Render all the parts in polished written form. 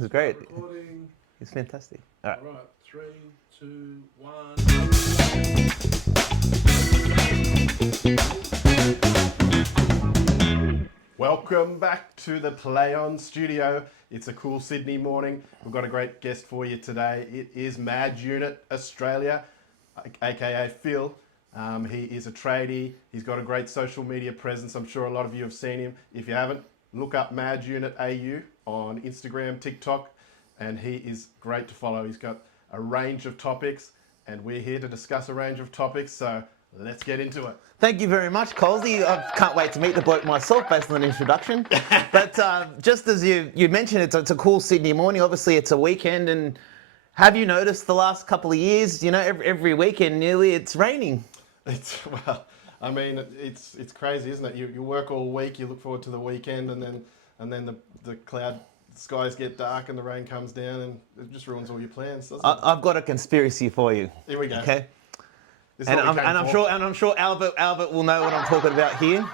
It's great. Recording. It's fantastic. All right. All right, 3, 2, 1. Welcome back to the Play On Studio. It's a cool Sydney morning. We've got a great guest for you today. It is MadUnit Australia, aka Phil. He is a tradie. He's got a great social media presence. I'm sure a lot of you have seen him. If you haven't, look up MadUnitAu on Instagram, TikTok, and he is great to follow. He's got a range of topics, and we're here to discuss a range of topics, so let's get into it. Thank you very much, Colsey. I can't wait to meet the bloke myself based on an introduction. But just as you mentioned, it's a cool Sydney morning. Obviously, it's a weekend, and have you noticed the last couple of years, you know, every weekend nearly it's raining? It's crazy, isn't it? You work all week, you look forward to the weekend, and then the cloud skies get dark and the rain comes down, and it just ruins all your plans, doesn't it? I've got a conspiracy for you. Here we go. Okay. This is And what we came for. I'm sure Albert will know what I'm talking about here.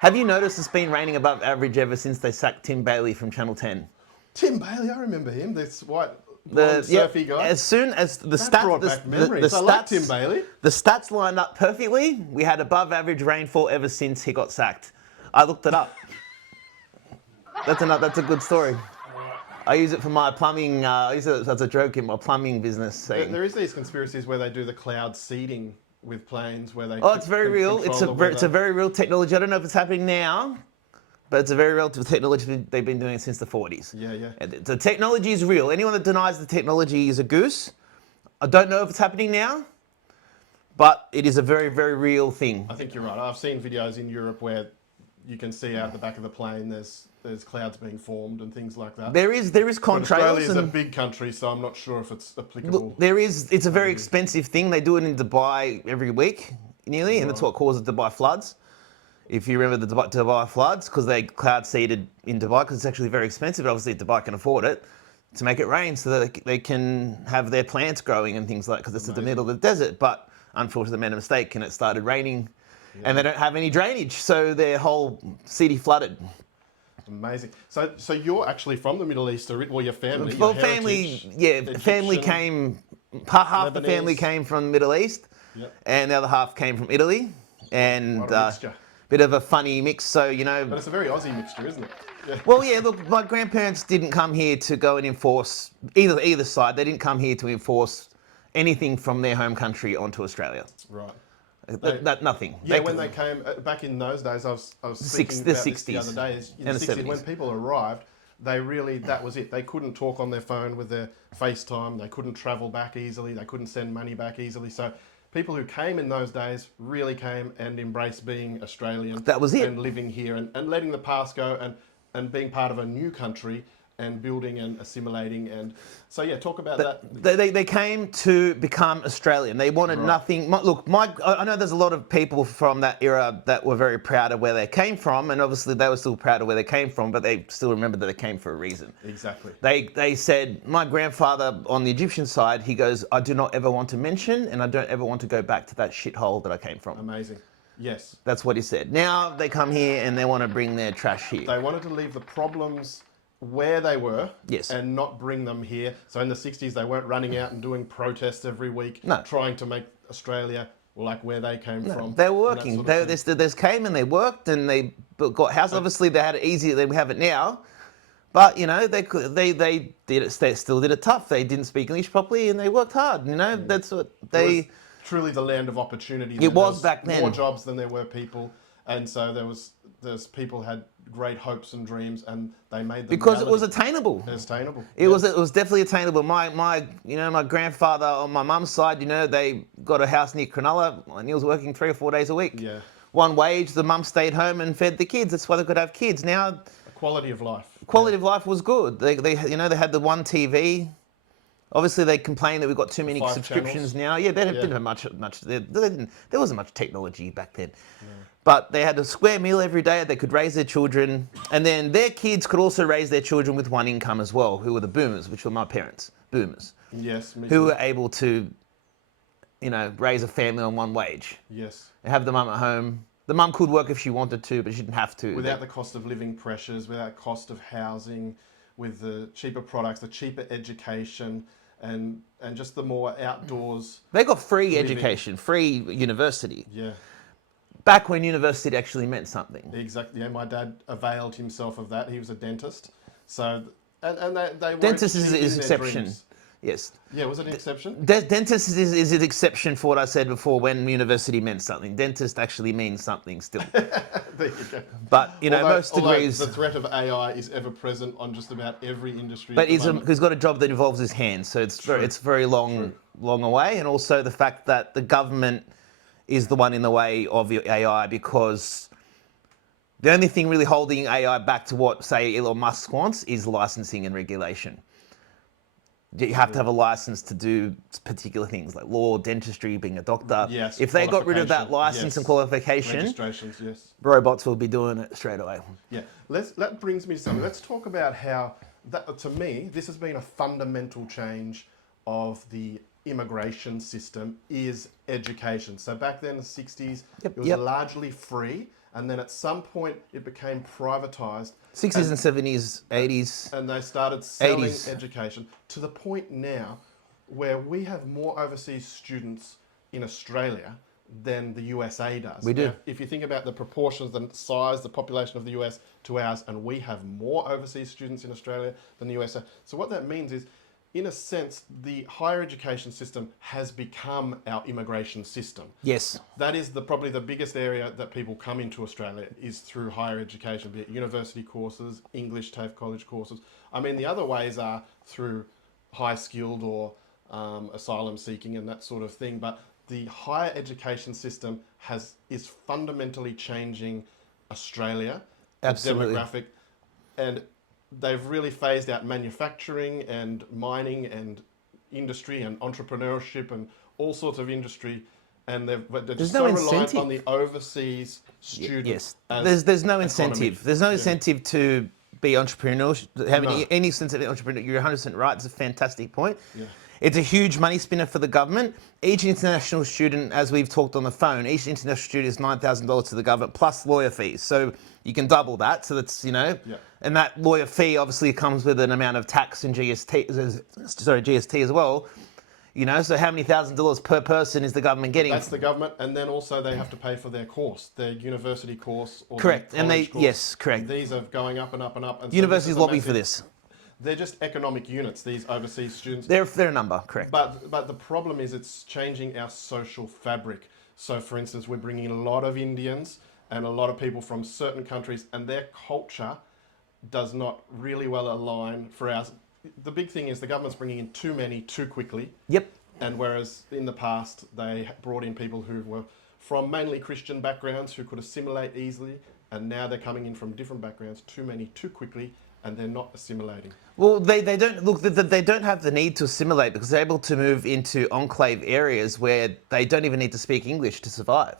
Have you noticed it's been raining above average ever since they sacked Tim Bailey from Channel 10? Tim Bailey, I remember him. This white blonde surfy guy. As soon as the That brought back memories. I like Tim Bailey. The stats lined up perfectly. We had above average rainfall ever since he got sacked. I looked it up. That's a good story. I use it for my plumbing. I use it as a joke in my plumbing business. There is these conspiracies where they do the cloud seeding with planes, where they. Oh, it's very real. It's a very. very real technology. I don't know if it's happening now, but it's a very real technology. They've been doing it since the 40s. Yeah. And the technology is real. Anyone that denies the technology is a goose. I don't know if it's happening now, but it is a very, very real thing. I think you're right. I've seen videos in Europe where you can see out the back of the plane there's clouds being formed and things like that. There is contrails. Australia is a big country, so I'm not sure if it's applicable. It's a very expensive thing. They do it in Dubai every week, nearly, and that's what causes Dubai floods. If you remember the Dubai floods, because they cloud seeded in Dubai, because it's actually very expensive. Obviously, Dubai can afford it to make it rain, so that they can have their plants growing and things like. Because it's in the middle of the desert. But unfortunately, they made a mistake, and it started raining, and they don't have any drainage, so their whole city flooded. Amazing. So you're actually from the Middle East, or your family? Well, your family, Egyptian, family came. Half the Lebanese. family came from the Middle East, and the other half came from Italy, and What a mixture. bit of a funny mix. So you know. But it's a very Aussie mixture, isn't it? Yeah. Well, yeah. Look, my grandparents didn't come here to go and enforce either side. They didn't come here to enforce anything from their home country onto Australia. Right. Nothing. Yeah, when they came back in those days, I was speaking about this the other day. In and the the 60s, when 70s. people arrived, that was it. They couldn't talk on their phone with their FaceTime. They couldn't travel back easily. They couldn't send money back easily. So people who came in those days really came and embraced being Australian. That was it. And living here and letting the past go and being part of a new country and building and assimilating. And so, yeah, talk about that. They came to become Australian. They wanted nothing. I know there's a lot of people from that era that were very proud of where they came from, and obviously they were still proud of where they came from, but they still remember that they came for a reason. Exactly. They said, my grandfather on the Egyptian side, he goes, I do not ever want to mention, and I don't ever want to go back to that shithole that I came from. Amazing. Yes. That's what he said. Now they come here and they want to bring their trash here. They wanted to leave the problems where they were Yes. and not bring them here. So in the 60s, they weren't running out and doing protests every week, trying to make Australia like where they came from. They were working. They came and they worked and they got houses. Obviously, they had it easier than we have it now. But, you know, they did it. They still did it tough. They didn't speak English properly and they worked hard. You know, that's what they... It was truly the land of opportunity. It was back then. More jobs than there were people. And so there's people had great hopes and dreams, and they made them because reality. it was attainable. Attainable. It was definitely attainable. My grandfather on my mum's side, you know, they got a house near Cronulla, and he was working 3 or 4 days a week. Yeah. One wage. The mum stayed home and fed the kids. That's why they could have kids. Now, Quality of life. Quality of life was good. They had the one TV. Obviously, they complained that we've got too many 5 subscriptions channels. now. Yeah, they didn't have much. There wasn't much technology back then. Yeah. But they had a square meal every day. They could raise their children. And then their kids could also raise their children with one income as well, who were the boomers, which were my parents. Boomers. Yes, me who too. were able to, you know, raise a family on one wage. Yes. Have the mum at home. The mum could work if she wanted to, but she didn't have to. Without the cost of living pressures, without cost of housing, with the cheaper products, the cheaper education, and just the more outdoors. They got free living. education, free university. Yeah, Back when university actually meant something. exactly. Yeah, my dad availed himself of that. He was a dentist, so and they weren't Dentist is achieving their exception. dreams. Yes. Yeah, was it an exception? Dentist is an exception for what I said before when university meant something. Dentist actually means something still. There you go. But, you know, most Although degrees... the threat of AI is ever present on just about every industry. But at the moment. he's got a job that involves his hands, so it's very long away. And also the fact that the government is the one in the way of the AI, because the only thing really holding AI back to what, say, Elon Musk wants is licensing and regulation. You have to have a license to do particular things like law, dentistry, being a doctor. Yes, If they got rid of that license yes. and qualification, Registrations, yes. robots will be doing it straight away. Yeah, that brings me to something. Let's talk about how, that, to me, this has been a fundamental change of the immigration system is education. So back then in the 60s, it was largely free, and then at some point it became privatized. 60s and 70s, 80s. And they started selling 80s. education to the point now where we have more overseas students in Australia than the USA does. We do. Now, if you think about the proportions, the size, the population of the US to ours, and we have more overseas students in Australia than the USA. So what that means is, in a sense, the higher education system has become our immigration system. Yes. That is probably the biggest area that people come into Australia is through higher education, be it university courses, English, TAFE college courses. I mean, the other ways are through high skilled or asylum seeking and that sort of thing. But the higher education system is fundamentally changing Australia, Absolutely. the demographic, and they've really phased out manufacturing and mining and industry and entrepreneurship and all sorts of industry, and they're just so reliant on the overseas students. Yes, there's no incentive. Economy. There's no incentive to be entrepreneurial, have any sense of entrepreneur. You're 100% right. It's a fantastic point. Yeah. It's a huge money spinner for the government. Each international student, as we've talked on the phone, each international student is $9,000 to the government plus lawyer fees. So you can double that. So that's, and that lawyer fee obviously comes with an amount of tax and GST as well. So how many $1,000s per person is the government getting? That's the government, and then also they have to pay for their course, their university course. Or correct, their college course. Yes, correct. These are going up and up and up. And universities lobby for this. They're just economic units, these overseas students. They're a number, correct. But the problem is it's changing our social fabric. So for instance, we're bringing in a lot of Indians and a lot of people from certain countries, and their culture does not really well align for ours. The big thing is the government's bringing in too many too quickly. Yep. And whereas in the past, they brought in people who were from mainly Christian backgrounds who could assimilate easily, and now they're coming in from different backgrounds, too many too quickly, and they're not assimilating. Well, they don't look. They don't have the need to assimilate because they're able to move into enclave areas where they don't even need to speak English to survive.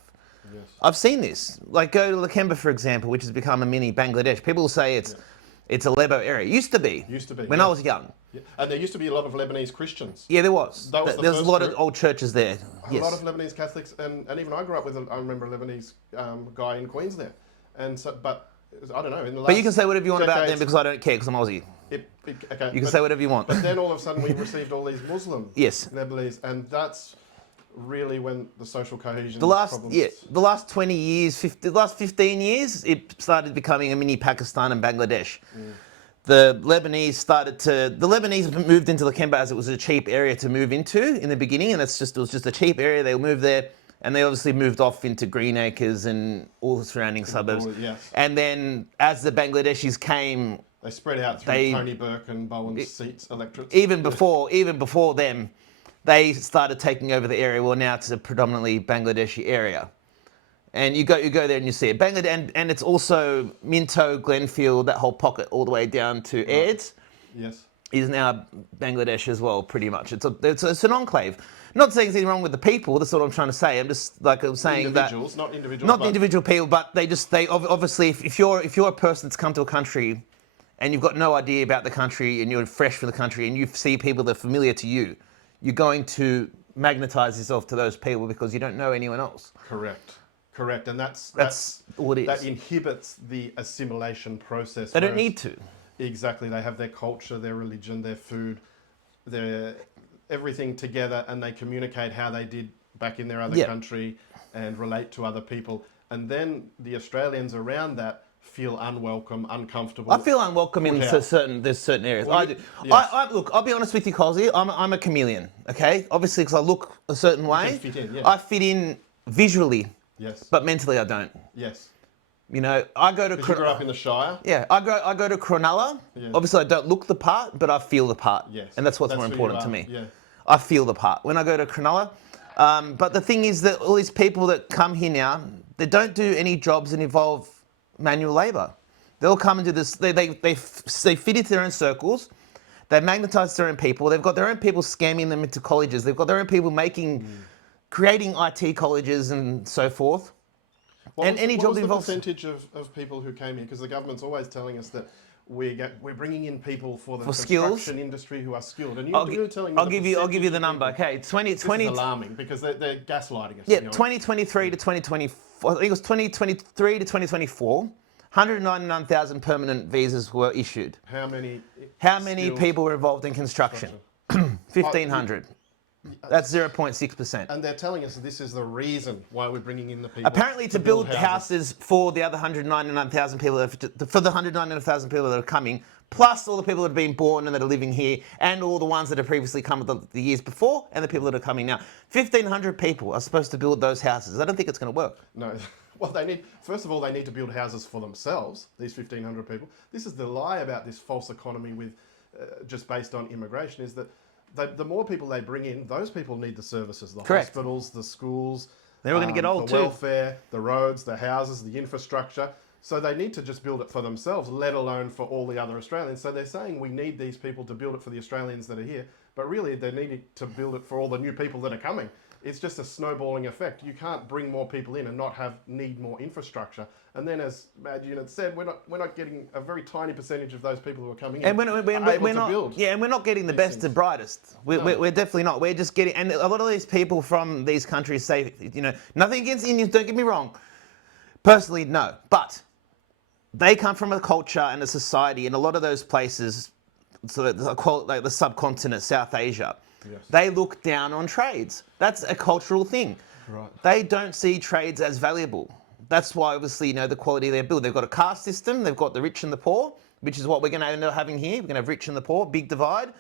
Yes. I've seen this. Like go to Lakemba, for example, which has become a mini Bangladesh. People say it's a Lebo area. Used to be. When I was young. Yeah. And there used to be a lot of Lebanese Christians. Yeah, there was. There's a lot of old churches there. A lot of Lebanese Catholics, and even I grew up with I remember a Lebanese guy in Queens there, and so I don't know. In the last but you can say whatever you want about them because I don't care because I'm Aussie. Okay. You can say whatever you want. But then all of a sudden we received all these Muslim Lebanese, and that's really when the social cohesion problems. The last 20 years, the last 15 years, it started becoming a mini Pakistan and Bangladesh. The Lebanese moved into Lakemba as it was a cheap area to move into in the beginning, and it was just a cheap area. They moved there, and they obviously moved off into Greenacres and all the surrounding suburbs. And then as the Bangladeshis came, they spread out through Tony Burke and Bowen's seats, electorates. Even before them, they started taking over the area. Well, now it's a predominantly Bangladeshi area. And you go there and you see it. Bangladesh, and it's also Minto, Glenfield, that whole pocket all the way down to Aids. Yes. Is now Bangladesh as well, pretty much. It's an enclave. Not saying anything wrong with the people. That's what I'm trying to say. I'm saying individuals, not individuals. Not the individual people, but they obviously if you're a person that's come to a country, and you've got no idea about the country, and you're fresh from the country, and you see people that are familiar to you, you're going to magnetize yourself to those people because you don't know anyone else. Correct, and that's all it is. That inhibits the assimilation process. They don't need to. Exactly. They have their culture, their religion, their food, their everything together, and they communicate how they did back in their other Yeah. country and relate to other people. And then the Australians around that feel unwelcome, uncomfortable, I feel unwelcome put in out. certain areas. Well, I do. yes, Look, I'll be honest with you, Cosy. I'm a chameleon. Okay, obviously because I look a certain you can way. fit in. Yeah. I fit in visually, Yes. but mentally I don't. Yes. You know, I go to Because you grew up in the Shire. yeah, I go to Cronulla. Yeah. Obviously, I don't look the part, but I feel the part, Yes. and that's what's more who you important to are. me. Yeah. I feel the part when I go to Cronulla. But the thing is that all these people that come here now, they don't do any jobs that involve manual labour. They'll come and do this. They fit into their own circles. They magnetise their own people. They've got their own people scamming them into colleges. They've got their own people creating IT colleges and so forth. What job was that the involves percentage of people who came here? Because the government's always telling us that we're bringing in people for the skills? construction industry who are skilled. And I'll, telling me I'll give you the of number. people. Okay, 20, This 20 is alarming because they're gaslighting us. yeah, to be honest. 2023 to 2024. I think it was 2023 to 2024. 199,000 permanent visas were issued. How many? How many skilled people were involved in construction? 1,500. That's 0.6%. And they're telling us this is the reason why we're bringing in the people. Apparently, to build houses for the other 199,000 people, for the 199,000 people that are coming, plus all the people that have been born and that are living here, and all the ones that have previously come the years before, and the people that are coming now. 1,500 people are supposed to build those houses. I don't think it's going to work. No. Well, first of all, they need to build houses for themselves, these 1,500 people. This is the lie about this false economy with just based on immigration, is that the more people they bring in, those people need the services, the Correct. hospitals, the schools. They're all going to get old the too. welfare, the roads, the houses, the infrastructure. So they need to just build it for themselves, let alone for all the other Australians. So they're saying we need these people to build it for the Australians that are here, but really they need to build it for all the new people that are coming. It's just a snowballing effect. You can't bring more people in and not need more infrastructure. And then, as MadUnit said, we're not getting a very tiny percentage of those people who are coming in. And we're not, build. yeah, and we're not getting the best and brightest. We're definitely not. We're just getting, and a lot of these people from these countries say, nothing against Indians. Don't get me wrong. Personally, no, but they come from a culture and a society in a lot of those places, so like the subcontinent, South Asia. Yes. They look down on trades. That's a cultural thing. Right. They don't see trades as valuable. That's why, obviously, the quality of their build. They've got a caste system. They've got the rich and the poor, which is what we're going to end up having here. We're going to have rich and the poor, big divide.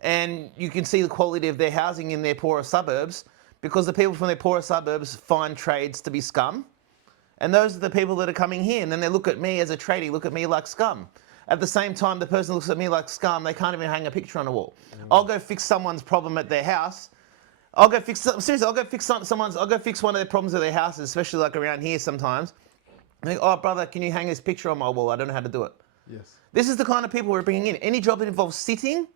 And you can see the quality of their housing in their poorer suburbs because the people from their poorer suburbs find trades to be scum. And those are the people that are coming here. And then they look at me as a tradie, look at me like scum. At the same time, the person looks at me like scum, they can't even hang a picture on a wall. I'll go fix someone's problem at their house. I'll go fix one of their problems at their houses, especially like around here sometimes. And they go, oh, brother, can you hang this picture on my wall? I don't know how to do it. Yes. This is the kind of people we're bringing in. Any job that involves sitting,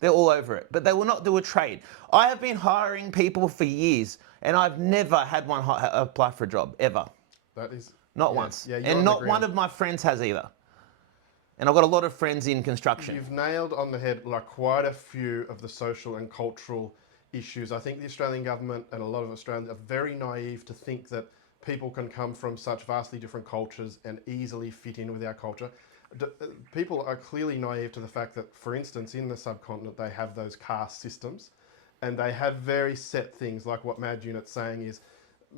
they're all over it. But they will not do a trade. I have been hiring people for years, and I've never had one apply for a job, ever. That is... Not once. Yeah, and not one of my friends has either. And I've got a lot of friends in construction. You've nailed on the head like quite a few of the social and cultural issues. I think the Australian government and a lot of Australians are very naive to think that people can come from such vastly different cultures and easily fit in with our culture. People are clearly naive to the fact that, for instance, in the subcontinent, they have those caste systems and they have very set things, like what MadUnit's saying is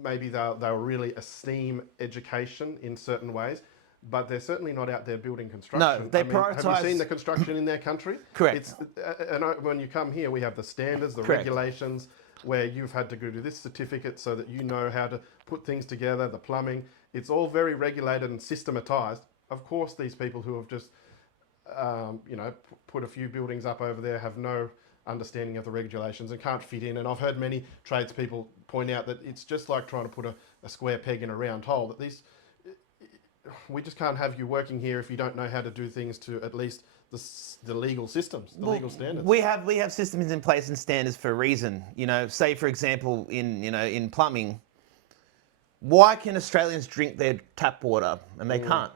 maybe they'll really esteem education in certain ways, but they're certainly not out there building construction. No, they prioritise... Have you seen the construction in their country? Correct. When you come here, we have the standards, the Correct. regulations, where you've had to go to this certificate so that you know how to put things together, the plumbing. It's all very regulated and systematized. Of course, these people who have just, put a few buildings up over there have no understanding of the regulations and can't fit in. And I've heard many tradespeople point out that it's just like trying to put a square peg in a round hole, that we just can't have you working here if you don't know how to do things to at least the legal systems, legal standards. We have systems in place and standards for a reason. Say for example in plumbing, why can Australians drink their tap water and they can't?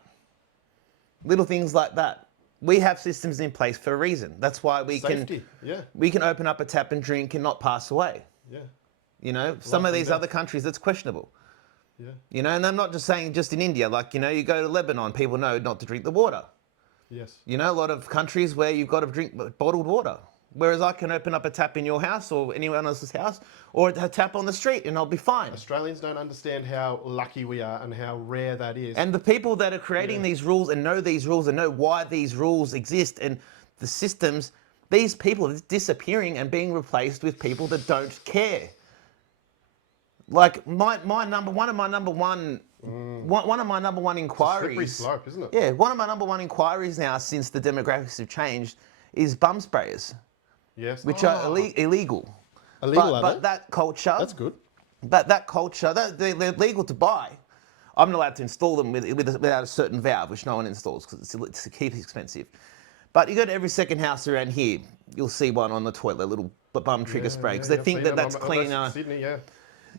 Little things like that. We have systems in place for a reason. That's why we can open up a tap and drink and not pass away. Yeah. Some of these other countries, that's questionable. Yeah. And I'm not just saying just in India, you go to Lebanon, people know not to drink the water. Yes. You know, a lot of countries where you've got to drink bottled water. Whereas I can open up a tap in your house or anyone else's house, or a tap on the street, and I'll be fine. Australians don't understand how lucky we are and how rare that is. And the people that are creating these rules and know these rules and know why these rules exist and the systems, these people are disappearing and being replaced with people that don't care. Like one of my number one inquiries. Slippery slope, isn't it? Yeah, one of my number one inquiries now since the demographics have changed is bum sprayers, Yes. which are illegal. Illegal, are But they? that culture. That's good. That culture, they're legal to buy. I'm not allowed to install them without a certain valve, which no one installs because it's expensive. But you go to every second house around here, you'll see one on the toilet, little bum trigger spray, because they think that that's clean. Sydney, yeah.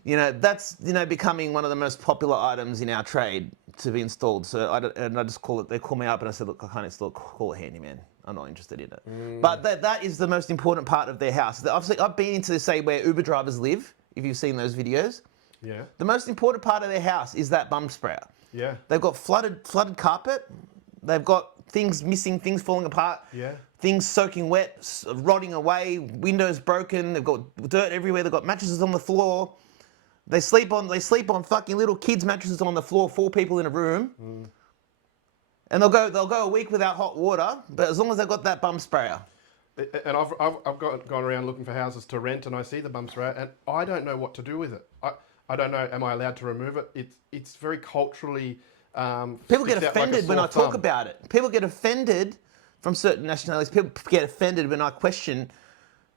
You know, that's becoming one of the most popular items in our trade to be installed. So I just call it. They call me up and I said, look, I can't install it. Call a handyman. I'm not interested in it. But that is the most important part of their house. I've been into say where Uber drivers live. If you've seen those videos, Yeah. the most important part of their house is that bum sprayer. Yeah. They've got flooded carpet. They've got things missing, things falling apart. Yeah. Things soaking wet, rotting away. Windows broken. They've got dirt everywhere. They've got mattresses on the floor. They sleep on fucking little kids' mattresses on the floor. 4 people in a room. And they'll go a week without hot water. But as long as they've got that bum sprayer. And I've gone around looking for houses to rent, and I see the bum sprayer, and I don't know what to do with it. I don't know. Am I allowed to remove it? It's very culturally. People get offended when I talk about it. People get offended from certain nationalities. People get offended when I question.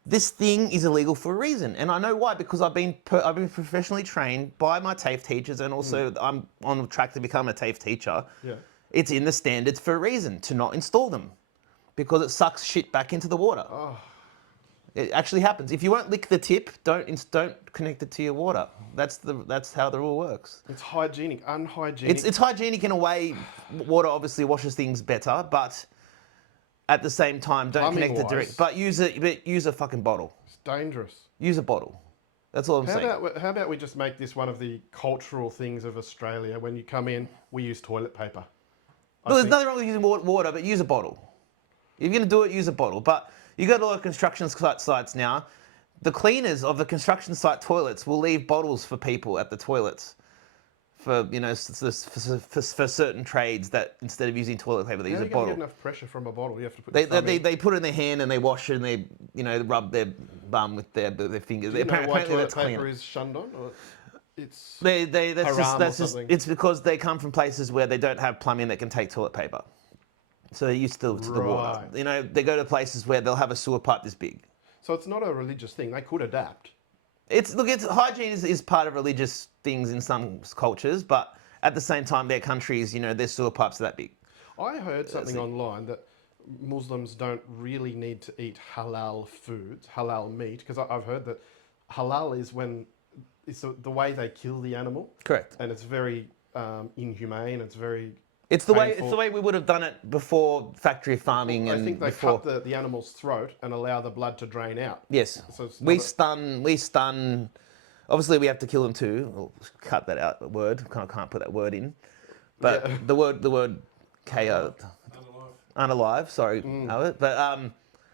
This thing is illegal for a reason, and I know why, because I've been professionally trained by my TAFE teachers, and also I'm on track to become a TAFE teacher. Yeah. It's in the standards for a reason to not install them, because it sucks shit back into the water. Oh. It actually happens. If you won't lick the tip, don't connect it to your water. That's how the rule works. It's hygienic, unhygienic. It's hygienic in a way. Water obviously washes things better, but at the same time, don't connect it direct. But use a fucking bottle. It's dangerous. Use a bottle. That's all I'm saying. How about we just make this one of the cultural things of Australia? When you come in, we use toilet paper. Well, there's nothing wrong with using water, but use a bottle. If you're going to do it, use a bottle. But you go to a lot of construction sites now, the cleaners of the construction site toilets will leave bottles for people at the toilets for certain trades that instead of using toilet paper, they use a bottle. How do you get enough pressure from a bottle? You have to put they put it in their hand and they wash it and they rub their bum with their fingers. Do you know why Apparently toilet that's paper cleaner. is shunned on? Or it's That's just something. it's because they come from places where they don't have plumbing that can take toilet paper. So they're used to the water. Right. You know, they go to places where they'll have a sewer pipe this big. So it's not a religious thing. They could adapt. It's hygiene is part of religious things in some cultures, but at the same time, their countries, their sewer pipes are that big. I heard something online that Muslims don't really need to eat halal foods, halal meat, because I've heard that halal is when it's the way they kill the animal. Correct. And it's very inhumane. It's very It's the painful. way we would have done it before factory farming I and think they before. cut the animal's throat and allow the blood to drain out. Yes. So it's we not stun. Obviously, we have to kill them too. We'll cut that out. The word can't put that word in. But Yeah. the word KO. Unalive. Sorry, Albert. But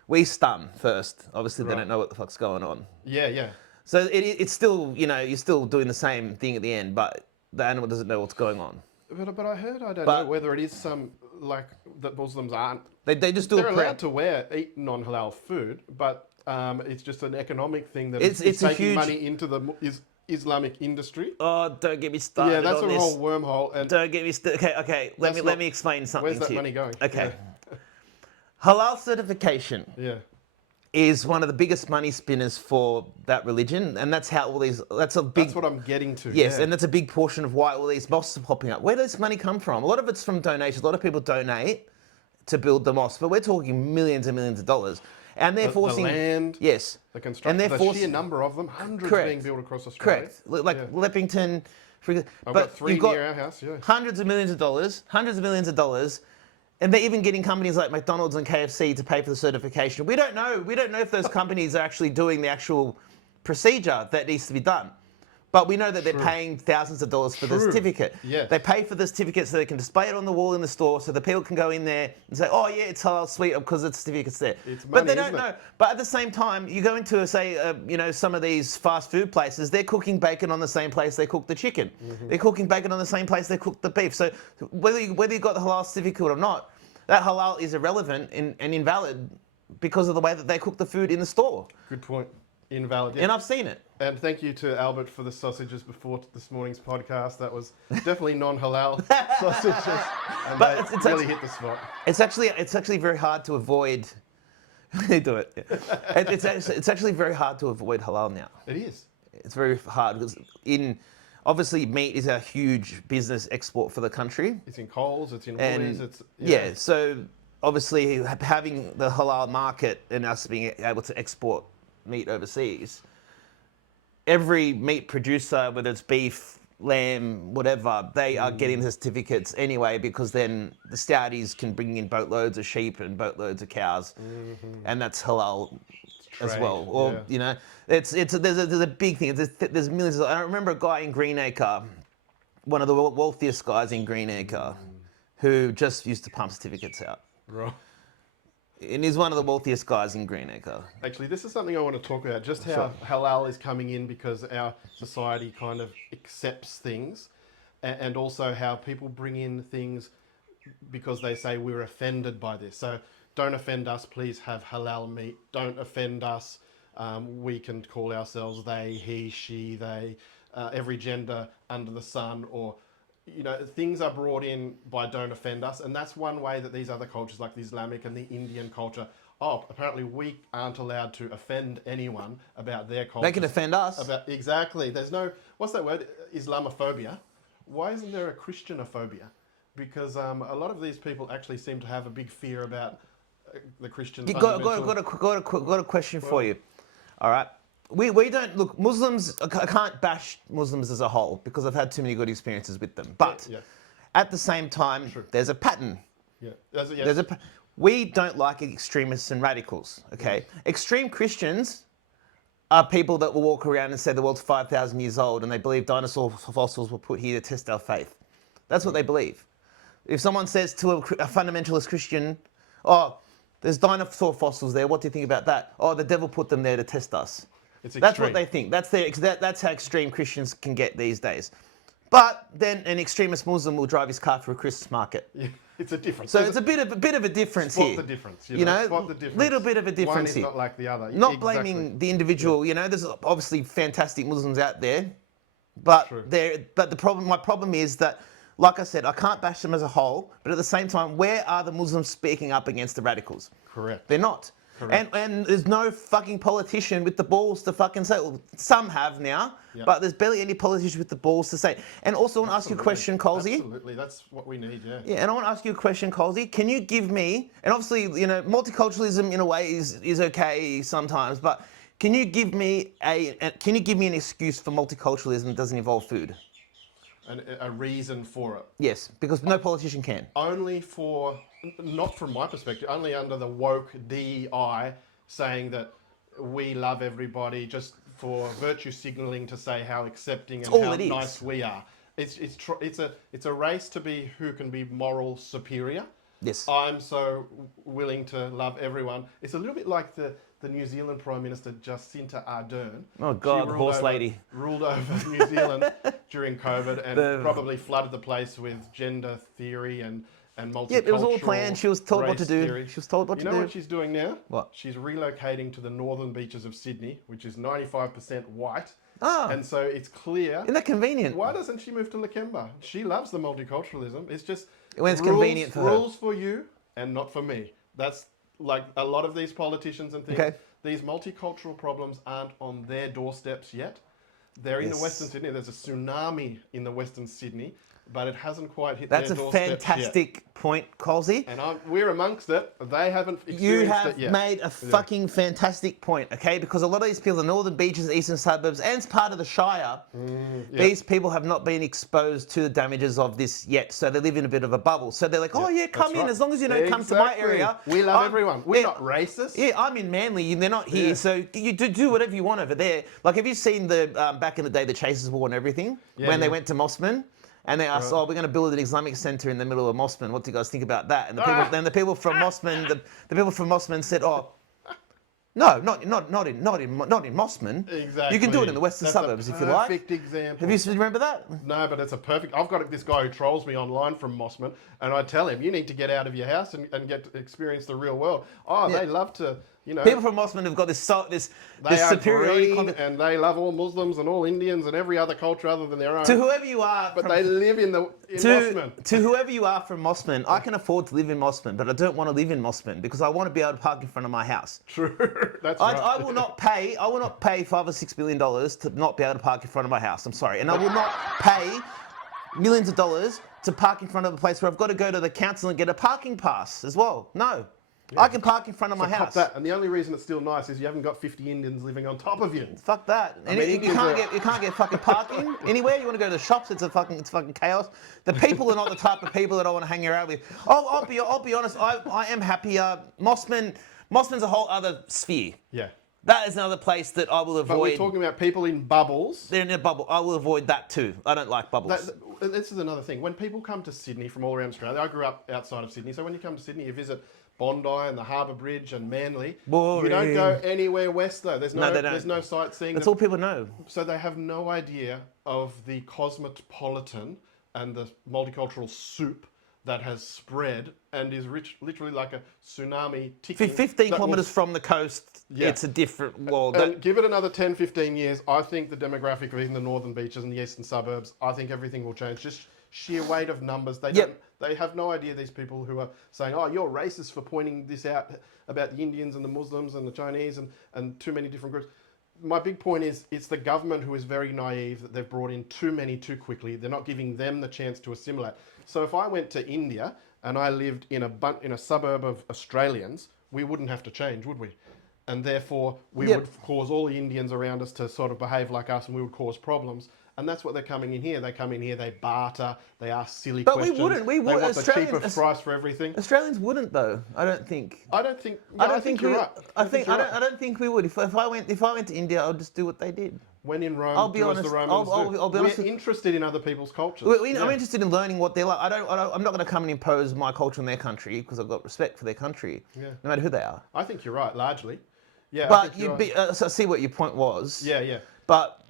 we stun first. Obviously, they don't know what the fuck's going on. Yeah. So it's still you're still doing the same thing at the end, but the animal doesn't know what's going on. But I heard, I don't know whether it is some, like, that Muslims aren't. They just do They're a allowed to eat non-halal food, but it's just an economic thing that It's is a taking huge- money into the Islamic industry. Oh, don't get me started. Yeah, that's on a this. whole wormhole. And Don't get me started. Okay. Let me explain something where's that to you. money going? Okay. Halal certification Yeah. is one of the biggest money spinners for that religion, and that's how all these. That's a big. That's what I'm getting to. Yes, yeah. and that's a big portion of why all these mosques are popping up. Where does this money come from? A lot of it's from donations. A lot of people donate to build the mosque, but we're talking millions and millions of dollars. And they're forcing the land, yes, the construction, and they're the forcing sheer number of them, hundreds Correct. being built across Australia. correct, like Leppington. I've got 3 near our house. Yeah. hundreds of millions of dollars, and they're even getting companies like McDonald's and KFC to pay for the certification. We don't know if those companies are actually doing the actual procedure that needs to be done. But we know that they're True. paying thousands of dollars for the True. certificate. Yes. They pay for the certificate so they can display it on the wall in the store so the people can go in there and say, oh, yeah, it's halal sweet because the certificate's there. It's But they money, don't isn't it? know. But at the same time, you go into, say, some of these fast food places, they're cooking bacon on the same place they cook the chicken. They're cooking bacon on the same place they cook the beef. So whether you got the halal certificate or not, that halal is irrelevant and invalid because of the way that they cook the food in the store. Good point. Invalid. Yeah. And I've seen it. And thank you to Albert for the sausages before this morning's podcast. That was definitely non-halal sausages, and But they it's really hit the spot. It's actually very hard to avoid. They do it. Yeah. It's actually very hard to avoid halal now. It is. It's very hard because obviously meat is a huge business export for the country. It's in Coles. It's in And Woolies. It's yeah, so obviously having the halal market and us being able to export meat overseas, every meat producer, whether it's beef, lamb, whatever, they are getting the certificates anyway because then the Saudis can bring in boatloads of sheep and boatloads of cows, and that's halal as Trade, well. Or yeah. you know, there's a big thing. There's millions. I remember a guy in Greenacre, one of the wealthiest guys in Greenacre, who just used to pump certificates out. Right. And he's one of the wealthiest guys in Greenacre. Actually, this is something I want to talk about. Just how halal is coming in because our society kind of accepts things, and also how people bring in things because they say we're offended by this. So don't offend us, please have halal meat. Don't offend us. We can call ourselves they, he, she, they, every gender under the sun, or things are brought in by don't offend us, and that's one way that these other cultures, like the Islamic and the Indian culture, apparently we aren't allowed to offend anyone about their culture. They can offend us. Exactly. There's no, what's that word? Islamophobia. Why isn't there a Christianophobia? Because a lot of these people actually seem to have a big fear about the Christian. Got a question for you. All right. We don't look Muslims. I can't bash Muslims as a whole because I've had too many good experiences with them. But at the same time, there's a pattern. Yeah. We don't like extremists and radicals. Okay. Extreme Christians are people that will walk around and say the world's 5,000 years old and they believe dinosaur fossils were put here to test our faith. That's what they believe. If someone says to a fundamentalist Christian, "Oh, there's dinosaur fossils there. What do you think about that?" "Oh, the devil put them there to test us." That's what they think. That's how extreme Christians can get these days. But then an extremist Muslim will drive his car through a Christmas market. Yeah, it's a difference. So it's a bit of a difference spot here. the difference. Spot the difference. Little bit of a difference One is here. not like the other. Not blaming the individual. There's obviously fantastic Muslims out there, but my problem is that, like I said, I can't bash them as a whole, but at the same time, where are the Muslims speaking up against the radicals? Correct. They're not. Correct. And there's no fucking politician with the balls to fucking say. Well, some have now, but there's barely any politician with the balls to say. And also, I want to ask you a question, Colsey. Absolutely, that's what we need. Yeah. Yeah, and I want to ask you a question, Colsey. Can you give me? And obviously, multiculturalism in a way is okay sometimes, but can you give me an excuse for multiculturalism that doesn't involve food? And a reason for it. Yes, because no politician can. Only not from my perspective, only under the woke DEI saying that we love everybody just for virtue signaling to say how accepting and how nice we are. It's a race to be who can be moral superior. Yes. I'm so willing to love everyone. It's a little bit like the New Zealand Prime Minister Jacinta Ardern. Oh God, the horse lady. Ruled over New Zealand during COVID and probably flooded the place with gender theory and multicultural. Yeah, it was all planned. She was told what to do. Theory. She was told what to do. You know what she's doing now? What? She's relocating to the northern beaches of Sydney, which is 95% white. Oh. And so it's clear. Isn't that convenient? Why doesn't she move to Lakemba? She loves the multiculturalism. It's just when it's convenient for her. Rules for you and not for me. That's like a lot of these politicians and things. Okay. These multicultural problems aren't on their doorsteps yet. They're in the Western Sydney. There's a tsunami in the Western Sydney. but it hasn't quite hit That's their a doorsteps yet. fantastic point, Colsey. And we're amongst it. They haven't experienced You it have yet. made a fucking fantastic point, okay? Because a lot of these people, the northern beaches, eastern suburbs, and it's part of the Shire, these people have not been exposed to the damages of this yet. So they live in a bit of a bubble. So they're like, oh yeah, come in. right. As long as you don't come to my Exactly. area. We love I'm- everyone. We're yeah, not racist. Yeah, I'm in Manly and they're not here. Yeah. So you do whatever you want over there. Like, have you seen the, back in the day, the Chasers War and everything? When they went to Mossman? And they asked, "Oh, we're going to build an Islamic center in the middle of Mossman. What do you guys think about that?" And the people, then the people from Mossman, the people from Mossman said, "Oh, no, not in Mossman. Exactly. You can do it in the western That's suburbs a if you like." perfect example. Have you remember that? No, but it's a perfect. I've got this guy who trolls me online from Mossman, and I tell him, you need to get out of your house and get to experience the real world. Oh, Yeah. they love to, you know. People from Mossman have got this They are superiority green, complex. and they love all Muslims and all Indians and every other culture other than their own. To whoever you are, but they live in Mossman. to whoever you are from Mossman, I can afford to live in Mossman, but I don't want to live in Mossman because I want to be able to park in front of my house. True, that's right. I will not pay. I will not pay $5 or $6 million to not be able to park in front of my house. I'm sorry, and I will not pay millions of dollars to park in front of a place where I've got to go to the council and get a parking pass as well. No, I can park in front of my Pop house. that. And the only reason it's still nice is you haven't got 50 Indians living on top of you. Fuck that. And mean, you can't get fucking parking anywhere. You want to go to the shops? It's fucking chaos. The people are not the type of people that I want to hang around with. I'll be honest. I am happier. Mossman's a whole other sphere. Yeah. That is another place that I will avoid. But we're talking about people in bubbles. They're in a bubble. I will avoid that too. I don't like bubbles. This is another thing. When people come to Sydney from all around Australia, I grew up outside of Sydney, so when you come to Sydney, you visit Bondi and the Harbour Bridge and Manly. Boring. You don't go anywhere west though. No, they don't. There's no sightseeing. That's all people know. So they have no idea of the cosmopolitan and the multicultural soup that has spread and is literally like a tsunami ticking. 15 that will- kilometres from the coast, Yeah. it's a different world. And give it another 10, 15 years, I think the demographic of even the northern beaches and the eastern suburbs, I think everything will change. Just sheer weight of numbers. They have no idea, these people who are saying, oh, you're racist for pointing this out about the Indians and the Muslims and the Chinese and too many different groups. My big point is it's the government who is very naive that they've brought in too many too quickly. They're not giving them the chance to assimilate. So if I went to India and I lived in a suburb of Australians, we wouldn't have to change, would we? And therefore, we would cause all the Indians around us to sort of behave like us, and we would cause problems. And that's what they're coming in here. They come in here, they barter, they ask silly questions. But we wouldn't. They want the cheapest price for everything. Australians wouldn't, though. I don't think. I don't think you're right. I don't think we would. If I went to India, I would just do what they did. When in Rome, I'll be do honest. as the Romans do. I'll be honest. We're interested in other people's cultures. I'm interested in learning what they're like. I'm not going to come and impose my culture on their country because I've got respect for their country, no matter who they are. I think you're right, largely. Yeah. But so I see what your point was. Yeah. But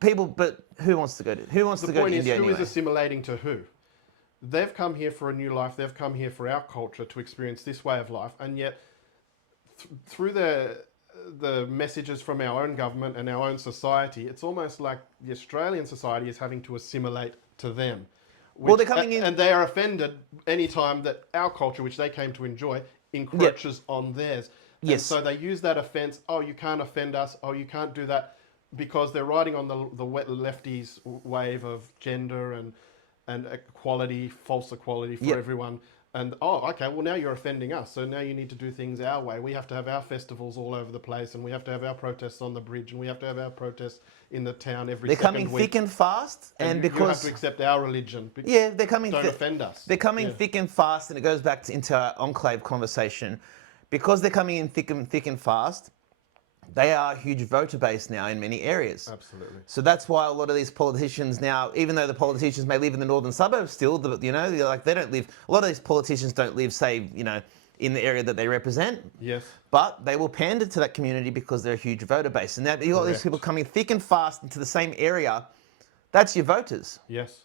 people. But who wants to go to India The point is, who anyway? is assimilating to who? They've come here for a new life. They've come here for our culture to experience this way of life, and yet through the messages from our own government and our own society, it's almost like the Australian society is having to assimilate to them. Well, they're coming in, and they are offended any time that our culture, which they came to enjoy, encroaches on theirs. Yes. And so they use that offence. Oh, you can't offend us. Oh, you can't do that, because they're riding on the lefties' wave of gender and equality, false equality for everyone. And, okay, well, now you're offending us. So now you need to do things our way. We have to have our festivals all over the place, and we have to have our protests on the bridge, and we have to have our protests in the town every second week. They're coming thick and fast, and because you have to accept our religion. they're coming. Don't offend us. They're coming thick and fast, and it goes back into our enclave conversation. Because they're coming in thick and fast, they are a huge voter base now in many areas. Absolutely. So that's why a lot of these politicians now, even though the politicians may live in the northern suburbs still, they don't live. A lot of these politicians don't live, say, in the area that they represent. Yes. But they will pander to that community because they're a huge voter base, and you've got these people coming thick and fast into the same area. That's your voters. Yes.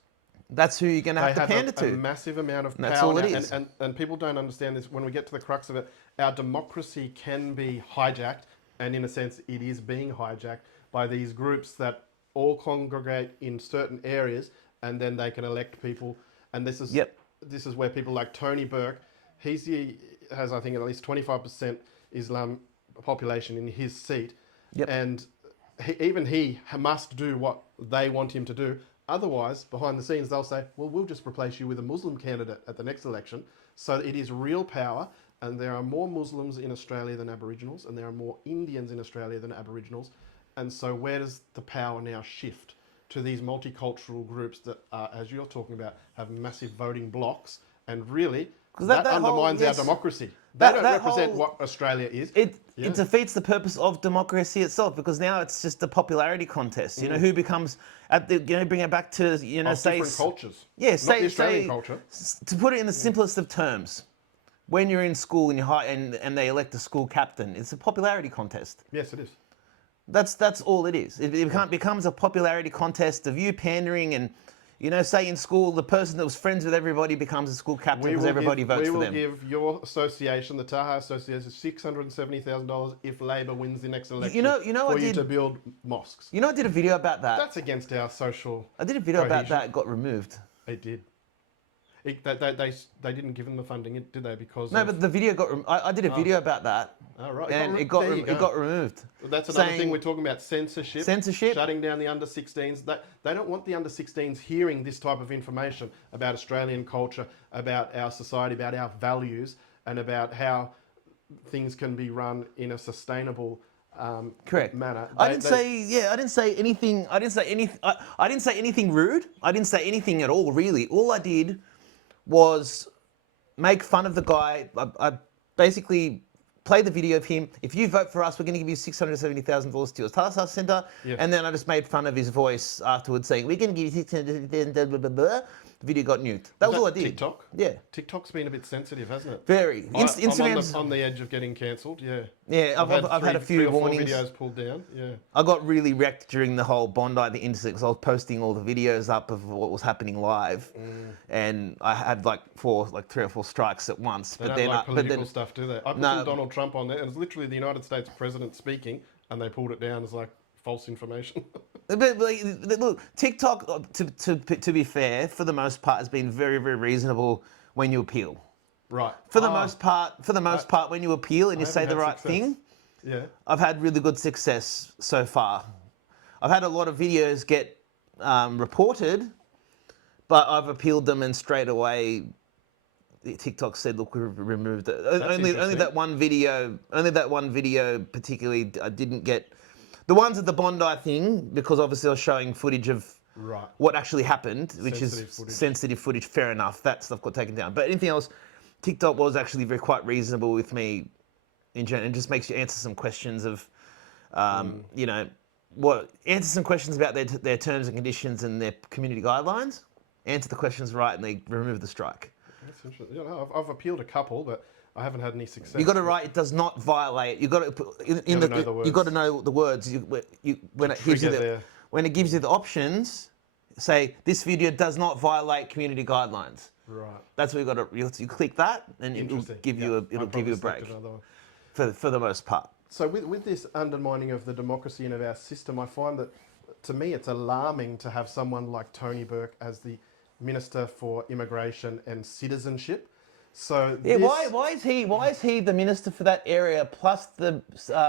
That's who you're going to have to pander to. A massive amount of power. That's all it now, is. And people don't understand this. When we get to the crux of it, our democracy can be hijacked, and in a sense, it is being hijacked by these groups that all congregate in certain areas, and then they can elect people. And this is where people like Tony Burke, has I think at least 25% Islam population in his seat, and even he must do what they want him to do. Otherwise, behind the scenes, they'll say, well, we'll just replace you with a Muslim candidate at the next election. So it is real power, and there are more Muslims in Australia than Aboriginals, and there are more Indians in Australia than Aboriginals. And so where does the power now shift? To these multicultural groups that, as you're talking about, have massive voting blocks, and really, that undermines our democracy. They don't represent what Australia is. It defeats the purpose of democracy itself, because now it's just a popularity contest. You know, who becomes bring it back to say different cultures. Yeah, not the Australian culture. To put it in the simplest of terms, when you're in school and they elect a school captain, it's a popularity contest. Yes, it is. That's all it is. It becomes a popularity contest of you pandering and, say in school, the person that was friends with everybody becomes a school captain because everybody votes for them. We will give your association, the Taha Association, $670,000 if Labor wins the next election for you to build mosques. I did a video about that. That's against our social I did a video cohesion. about that. It got removed. It did. They didn't give them the funding, did they? Because but the video got. I did a video about that. Oh, right. And it got removed. That's another thing we're talking about: censorship. Censorship. Shutting down the under-16s. They don't want the under-16s hearing this type of information about Australian culture, about our society, about our values, and about how things can be run in a sustainable correct manner. I didn't say anything. I didn't say anything rude. I didn't say anything at all. Really, all I did was make fun of the guy. I basically played the video of him. If you vote for us, we're going to give you $670,000 to your Taha Centre. Yes. And then I just made fun of his voice afterwards, saying we're going to give you $670,000. The video got nuked. That was all I did. TikTok? Yeah. TikTok's been a bit sensitive, hasn't it? Very. Instagram's on the edge of getting cancelled. Yeah. Yeah, I've had a few warnings. 3 or 4 videos pulled down. Yeah. I got really wrecked during the whole Bondi, the incident, because I was posting all the videos up of what was happening live, and I had like 3 or 4 strikes at once. They don't like political stuff, do they? I put some Donald Trump on there, and it's literally the United States president speaking, and they pulled it down as like false information. But look, TikTok, to be fair, for the most part, has been very, very reasonable when you appeal. Right. For the most part, when you appeal and you say the right thing, I've had really good success so far. I've had a lot of videos get reported, but I've appealed them and straight away TikTok said, "Look, we removed it." Only that one video particularly, I didn't get. The ones at the Bondi thing, because obviously I was showing footage of what actually happened, which is sensitive footage. Fair enough, that stuff got taken down. But anything else, TikTok was actually quite reasonable with me in general, and just makes you answer some questions of, answer some questions about their terms and conditions and their community guidelines. Answer the questions right, and they remove the strike. That's interesting. I've appealed a couple, but I haven't had any success. You got to write. It does not violate. You got to put in the. You got to know the words. When it gives you the options, say this video does not violate community guidelines. Right. That's what you got to. You click that, and it'll give you a break. For the most part. So with this undermining of the democracy and of our system, I find that to me it's alarming to have someone like Tony Burke as the Minister for Immigration and Citizenship. So why is he the minister for that area plus the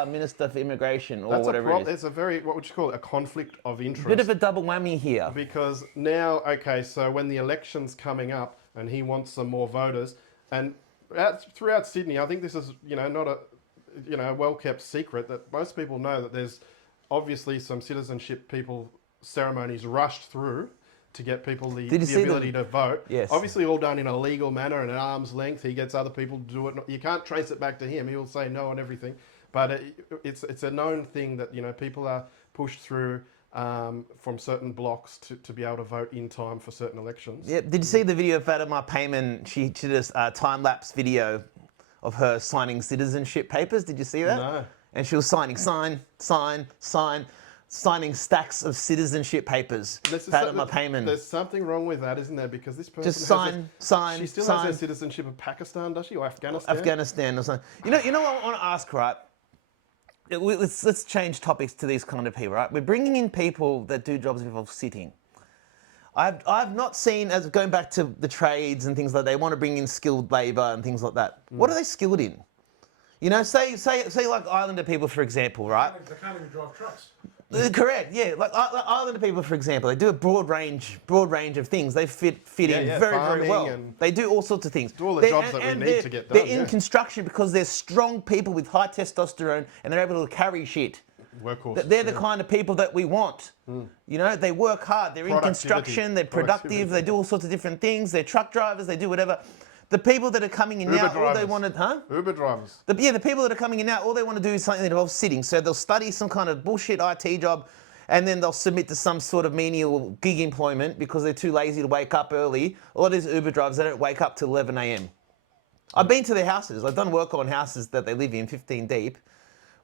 minister for immigration or whatever it is? It's a what would you call it? A conflict of interest. Bit of a double whammy here. Because now, so when the election's coming up and he wants some more voters, and throughout Sydney, I think this is not a well-kept secret that most people know that there's obviously some citizenship ceremonies rushed through to get people the ability to vote. Yes. Obviously all done in a legal manner and at arm's length. He gets other people to do it. You can't trace it back to him. He will say no on everything. But it's a known thing that people are pushed through from certain blocks to be able to vote in time for certain elections. Yeah. Did you see the video of Fatima Payman? She did a time-lapse video of her signing citizenship papers. Did you see that? No. And she was signing signing stacks of citizenship papers. Fatima Payman. There's something wrong with that, isn't there? Because this person just sign. She still has her citizenship of Pakistan, does she, or Afghanistan? Afghanistan or something. You know what I want to ask, right? Let's change topics to these kind of people, right? We're bringing in people that do jobs that involve sitting. I've not seen, as going back to the trades and things like that, they want to bring in skilled labour and things like that. What are they skilled in? Say like Islander people, for example, right? They can't even drive trucks. Correct, yeah. Like Islander people, for example, they do a broad range of things. They fit in Yeah, very, very farming well. and They do all sorts of things. do all the They're- jobs that we and need they're- to get They're done, in yeah. construction because they're strong people with high testosterone and they're able to carry shit. Workhorses. They're the yeah. kind of people that we want. You know, they work hard. They're in construction. They're productive. Productivity. They do all sorts of different things. They're truck drivers. They do whatever. The people that are coming in Uber now, all they drivers. want to, Uber drivers. the people that are coming in now, all they want to do is something that involves sitting. So they'll study some kind of bullshit IT job, and then they'll submit to some sort of menial gig employment because they're too lazy to wake up early. A lot of these Uber drivers, they don't wake up till 11 a.m. I've been to their houses. I've done work on houses that they live in, 15 deep,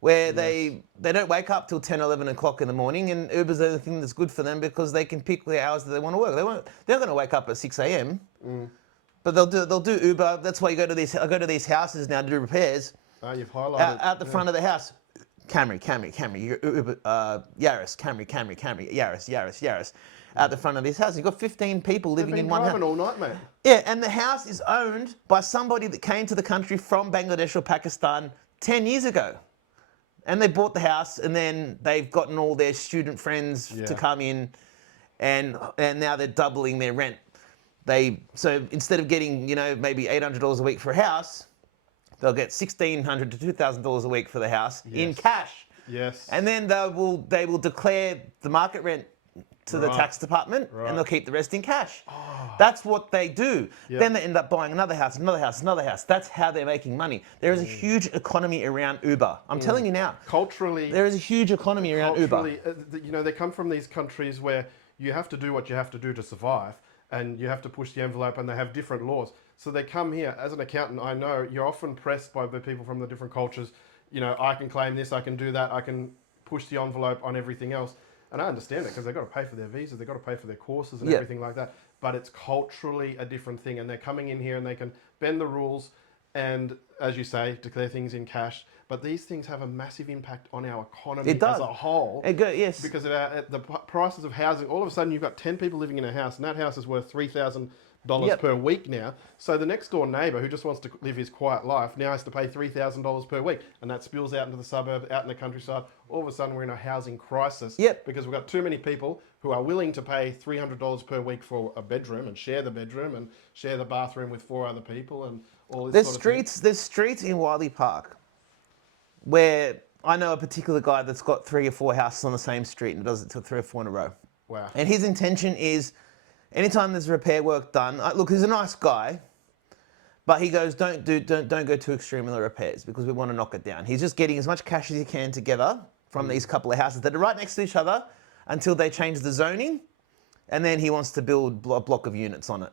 where they don't wake up till 10, 11 o'clock in the morning, and Uber's the only thing that's good for them because they can pick the hours that they want to work. They're not going to wake up at 6 a.m. But they'll do Uber. That's why I go to these houses now to do repairs. You've highlighted. Out the front of the house. Camry, Uber, Yaris, Camry, Yaris. Out the front of this house. You've got 15 people They've living been in one house. driving all night, mate. Yeah, and the house is owned by somebody that came to the country from Bangladesh or Pakistan 10 years ago. And they bought the house, and then they've gotten all their student friends to come in, and now they're doubling their rent. So instead of getting maybe $800 a week for a house, they'll get $1,600 to $2,000 a week for the house in cash. Yes. And then they will declare the market rent to the tax department, and they'll keep the rest in cash. That's what they do. Yep. Then they end up buying another house. That's how they're making money. There is a huge economy around Uber. I'm telling you now. Culturally, There is a huge economy around Uber. They come from these countries where you have to do what you have to do to survive, and you have to push the envelope, and they have different laws. So they come here. As an accountant, I know you're often pressed by the people from the different cultures. I can claim this, I can do that, I can push the envelope on everything else. And I understand it because they've got to pay for their visas, they've got to pay for their courses and everything like that. But it's culturally a different thing, and they're coming in here and they can bend the rules and, as you say, declare things in cash. But these things have a massive impact on our economy as a whole. Yes. Because of the prices of housing. All of a sudden, you've got 10 people living in a house, and that house is worth $3,000 per week now. So the next door neighbour who just wants to live his quiet life now has to pay $3,000 per week, and that spills out into the suburb, out in the countryside. All of a sudden, we're in a housing crisis because we've got too many people who are willing to pay $300 per week for a bedroom and share the bedroom and share the bathroom with 4 other people and all this sort of thing. There's streets in Wiley Park where I know a particular guy that's got 3 or 4 houses on the same street and does it to 3 or 4 in a row. Wow. And his intention is, anytime there's repair work done, look, he's a nice guy, but he goes, don't go too extreme in the repairs because we want to knock it down. He's just getting as much cash as he can together from these couple of houses that are right next to each other until they change the zoning, and then he wants to build a block of units on it.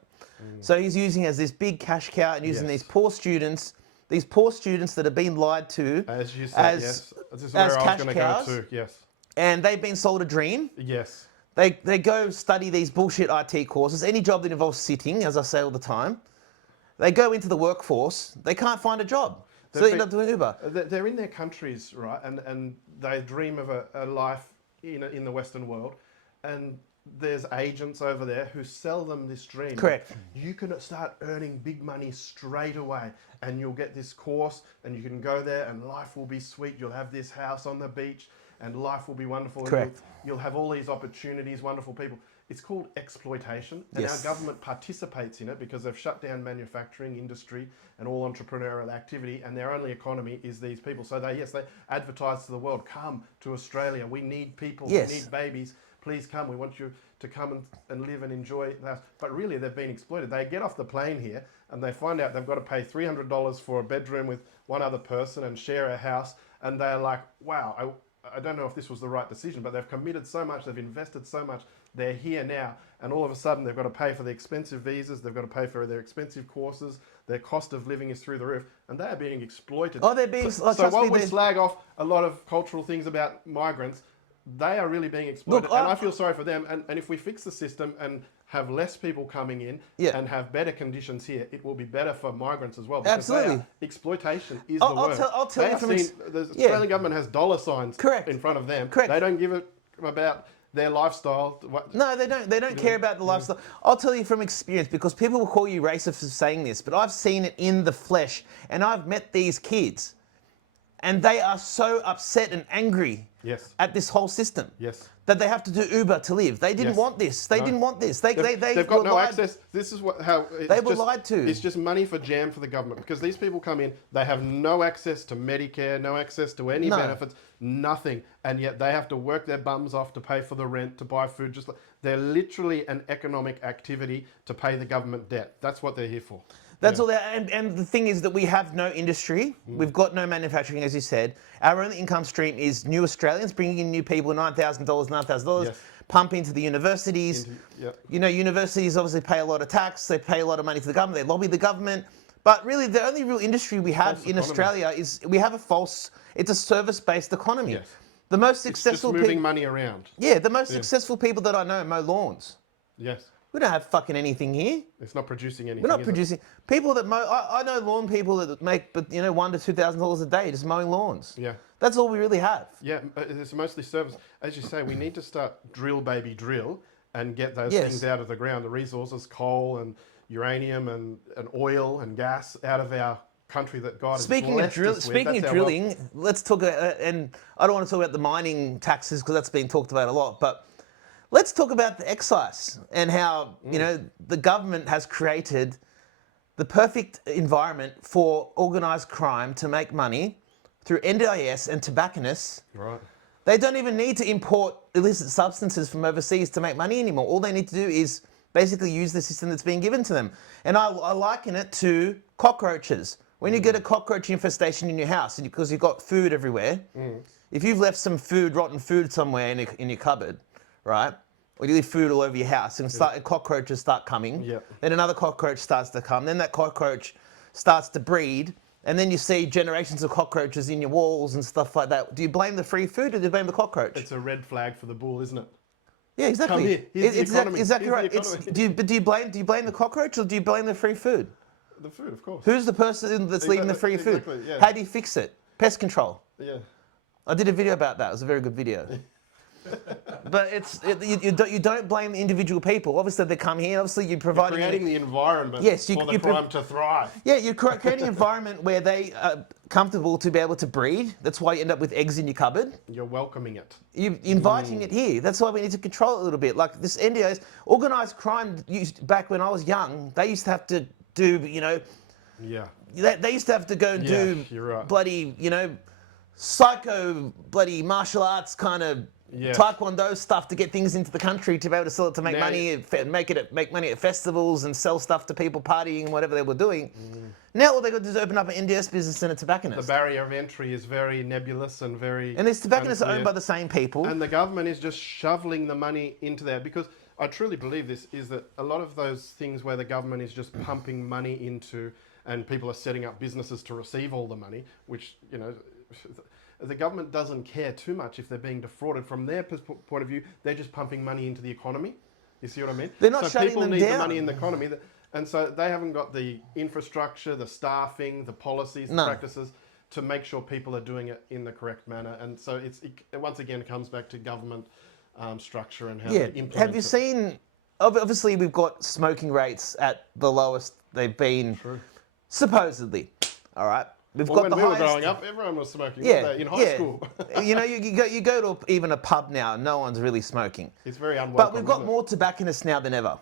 So he's using as this big cash cow and using these poor students that have been lied to As you said, yes. This is where I was cash going to cows, go to, yes. and they've been sold a dream. Yes. They go study these bullshit IT courses, any job that involves sitting, as I say all the time. They go into the workforce, they can't find a job. So they end up doing Uber. They're in their countries, right? And they dream of a life in the Western world. And there's agents over there who sell them this dream. Correct. You can start earning big money straight away, and you'll get this course, and you can go there, and life will be sweet. You'll have this house on the beach, and life will be wonderful. Correct. And you'll have all these opportunities, wonderful people. It's called exploitation, and our government participates in it because they've shut down manufacturing industry and all entrepreneurial activity, and their only economy is these people. So they advertise to the world, come to Australia. We need people. We need babies. Please come. We want you to come and live and enjoy that. But really, they've been exploited. They get off the plane here and they find out they've got to pay $300 for a bedroom with one other person and share a house. And they're like, wow, I don't know if this was the right decision, but they've committed so much, they've invested so much, they're here now, and all of a sudden they've got to pay for the expensive visas, they've got to pay for their expensive courses, their cost of living is through the roof, and they are being exploited. Oh, they're being... So while we slag off a lot of cultural things about migrants, they are really being exploited, and I feel sorry for them, and if we fix the system and have less people coming in and have better conditions here, it will be better for migrants as well. Because exploitation is the word. I'll tell you from the Australian government has dollar signs in front of them. They don't give it about their lifestyle. No, they don't. They don't care about the lifestyle. I'll tell you from experience, because people will call you racist for saying this, but I've seen it in the flesh, and I've met these kids. And they are so upset and angry Yes. at this whole system Yes. that they have to do Uber to live. They didn't Yes. want this. They No. didn't want this. They They've were got no lied. access. This is how They were lied to. It's just money for jam for the government because these people come in. They have no access to Medicare, no access to any No. benefits, nothing, and yet they have to work their bums off to pay for the rent, to buy food. Just like, they're literally an economic activity to pay the government debt. That's what they're here for. That's all. And the thing is that we have no industry. We've got no manufacturing, as you said. Our only income stream is new Australians bringing in new people, $9,000, $9,000, Yes. pump into the universities. You know, universities obviously pay a lot of tax. They pay a lot of money to the government. They lobby the government. But really, the only real industry we have in Australia is we have it's a service-based economy. Yes. The most It's just successful moving money around. Yeah, the most successful people that I know mow lawns. Yes. We don't have fucking anything here. It's not producing anything. We're not is it? producing people that mow. I know lawn people that make, but you know, $1,000 to $2,000 a day just mowing lawns. Yeah. That's all we really have. Yeah, it's mostly service. As you say, we need to start drill, baby, drill, and get those Yes. things out of the ground. The resources, coal and uranium and oil and gas out of our country that God Speaking has of blessed us with. speaking That's of our drilling, let's talk about. And I don't want to talk about the mining taxes because that's been talked about a lot. But let's talk about the excise and how you know the government has created the perfect environment for organised crime to make money through NDIS and tobacconists. Right. They don't even need to import illicit substances from overseas to make money anymore. All they need to do is basically use the system that's being given to them. And I liken it to cockroaches. When you get a cockroach infestation in your house because you've got food everywhere, if you've left some food, rotten food somewhere in your cupboard, right? Or you leave food all over your house and cockroaches start coming. Yeah. Then another cockroach starts to come. Then that cockroach starts to breed. And then you see generations of cockroaches in your walls and stuff like that. Do you blame the free food or do you blame the cockroach? It's a red flag for the bull, isn't it? Yeah, exactly. Come here. Here's the economy. Exactly Here's the right. economy. Do you blame the cockroach or do you blame the free food? The food, of course. Who's the person that's leaving the free food? Exactly, yeah. How do you fix it? Pest control. Yeah. I did a video about that. It was a very good video. But you don't blame the individual people. Obviously, they come here. Obviously, you're providing Creating the environment Yes, for the crime to thrive. Yeah, you're creating an environment where they are comfortable to be able to breed. That's why you end up with eggs in your cupboard. You're welcoming it. You're inviting it here. That's why we need to control it a little bit. Like this NDOs, organised crime back when I was young, they used to have to do, you know, Yeah. they used to have to go and do you're right. bloody, you know, psycho bloody martial arts kind of Yes. taekwondo stuff to get things into the country to be able to sell it to make Now- money, make money at festivals and sell stuff to people partying and whatever they were doing. Now all they got to do is open up an NDS business and a tobacconist. The barrier of entry is very nebulous and very. And these tobacconists are unclear. owned by the same people. And the government is just shoveling the money into there because I truly believe this is that a lot of those things where the government is just pumping money into and people are setting up businesses to receive all the money, which, you know, the government doesn't care too much if they're being defrauded. From their point of view, they're just pumping money into the economy. You see what I mean? They're not so shutting people them need down. the money in the economy. And so they haven't got the infrastructure, the staffing, the policies, the No. practices to make sure people are doing it in the correct manner. And so it once again comes back to government structure and how Yeah. they implement Have you it. seen? Obviously, we've got smoking rates at the lowest they've been, supposedly. All right. We've Well, got when the we were highest. growing up, everyone was smoking Yeah, weren't they, in high school. you know, you go to even a pub now, no one's really smoking. It's very unwelcome. But we've got isn't it? more tobacconists now than ever.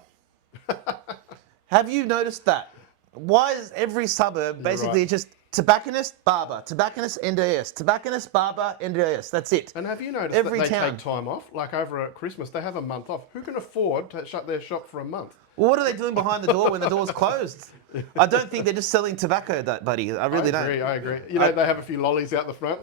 Have you noticed that? Why is every suburb basically right. just tobacconist, barber, tobacconist, NDIS, tobacconist, barber, NDIS? That's it. And have you noticed Every that they town. take time off? Like over at Christmas, they have a month off. Who can afford to shut their shop for a month? Well, what are they doing behind the door when the door's closed? I don't think they're just selling tobacco, buddy. I really don't. I agree. You know, they have a few lollies out the front.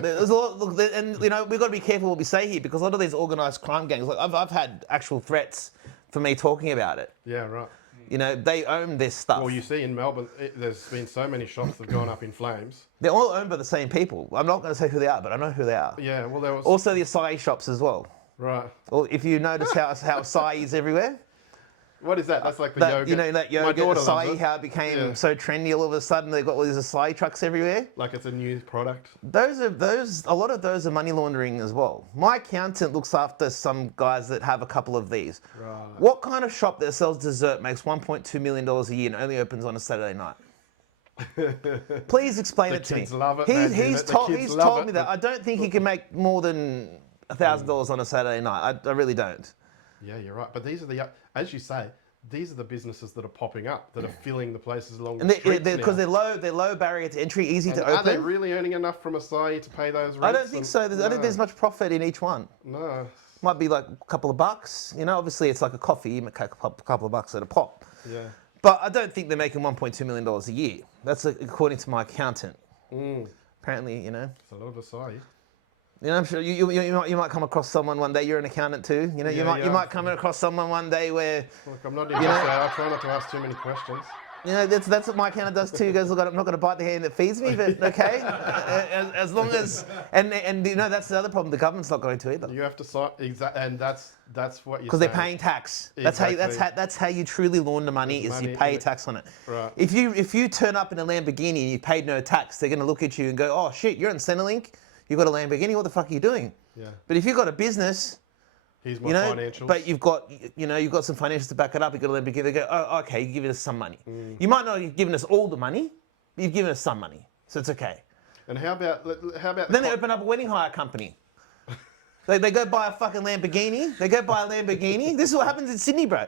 There's a lot, look, and you know we've got to be careful what we say here because a lot of these organised crime gangs, like I've had actual threats for me talking about it. Yeah, right. You know, they own this stuff. Well, you see in Melbourne, there's been so many shops that have gone up in flames. They're all owned by the same people. I'm not going to say who they are, but I know who they are. Yeah, well, there was... Also the acai shops as well. Right. Well, if you notice how acai is everywhere. What is that? That's like the That, yogurt. you know, that My yogurt daughter loves acai, it. how it became Yeah. so trendy all of a sudden. They've got all these acai trucks everywhere. Like it's a new product. A lot of those are money laundering as well. My accountant looks after some guys that have a couple of these. Right. What kind of shop that sells dessert makes $1.2 million a year and only opens on a Saturday night? Please explain The it to me. kids love it, He's, Mad he's, Unit. The told, kids he's love told it. me that. I don't think he can make more than $1,000 on a Saturday night. I really don't. Yeah, you're right. But these are the, as you say, these are the businesses that are popping up, that are filling the places along the streets Because now. they're low barrier to entry, easy And to are they open. really earning enough from Acai to pay those rents? I don't think so. I don't think there's much profit in each one. No. Might be like a couple of bucks. You know, obviously it's like a coffee. You make a couple of bucks at a pop. Yeah. But I don't think they're making $1.2 million a year. That's according to my accountant. Apparently, you know. It's a lot of Acai. You know, I'm sure you might come across someone one day. You're an accountant too. You know, you might come across someone one day where. Look, I'm not interested. I try not to ask too many questions. You know, that's what my accountant does too. He goes, look, I'm not going to bite the hand that feeds me, but okay, as long as and you know that's the other problem. The government's not going to either. You have to sign and that's what you. Because they're paying tax. Exactly. That's how you truly launder money. Is you pay tax on it. Right. If you turn up in a Lamborghini and you paid no tax, they're going to look at you and go, oh shit, you're in Centrelink. You've got a Lamborghini. What the fuck are you doing? Yeah. But if you've got a business. Here's my financials. But you've got some financials to back it up. You've got a Lamborghini. They go, oh, okay, you're giving us some money. You might not have given us all the money, but you've given us some money, so it's okay. And how about Then they open up a wedding hire company. They go buy a fucking Lamborghini. They go buy a Lamborghini. This is what happens in Sydney, bro.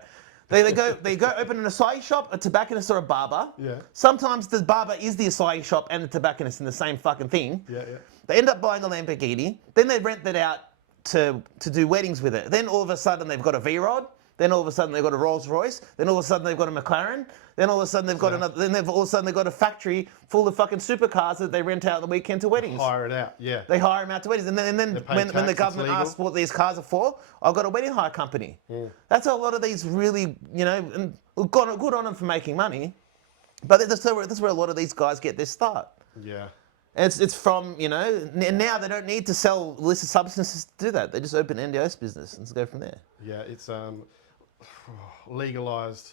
They go open an acai shop, a tobacconist or a barber. Yeah. Sometimes the barber is the acai shop and the tobacconist in the same fucking thing. Yeah. They end up buying a Lamborghini. Then they rent that out to do weddings with it. Then all of a sudden they've got a V-Rod. Then all of a sudden they've got a Rolls Royce. Then all of a sudden they've got a McLaren. Then all of a sudden they've got another. Then all of a sudden they've got a factory full of fucking supercars that they rent out on the weekend to weddings. Hire it out. Yeah. They hire them out to weddings, and then when the government asks what these cars are for, I've got a wedding hire company. That's how a lot of these really, and good on them for making money, but that's where a lot of these guys get their start. Yeah. And it's from, and now they don't need to sell illicit substances to do that. They just open an NDIS business and go from there. Yeah, it's legalised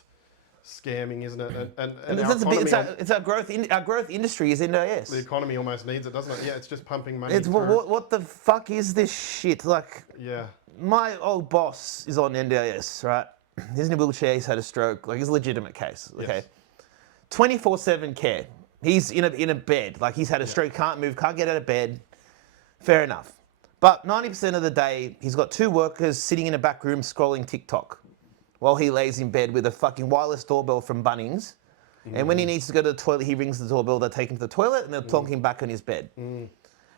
scamming, isn't it? And it's our growth industry is NDIS. The economy almost needs it, doesn't it? Yeah, it's just pumping money. It's what the fuck is this shit? Like, yeah. My old boss is on NDIS, right? He's in a wheelchair. He's had a stroke. Like, it's a legitimate case. Okay, 24/7 care. He's in a bed, like he's had a stroke, can't move, can't get out of bed. Fair enough. But 90% of the day, he's got two workers sitting in a back room scrolling TikTok while he lays in bed with a fucking wireless doorbell from Bunnings. And when he needs to go to the toilet, he rings the doorbell, they take him to the toilet and they'll plonk him back on his bed.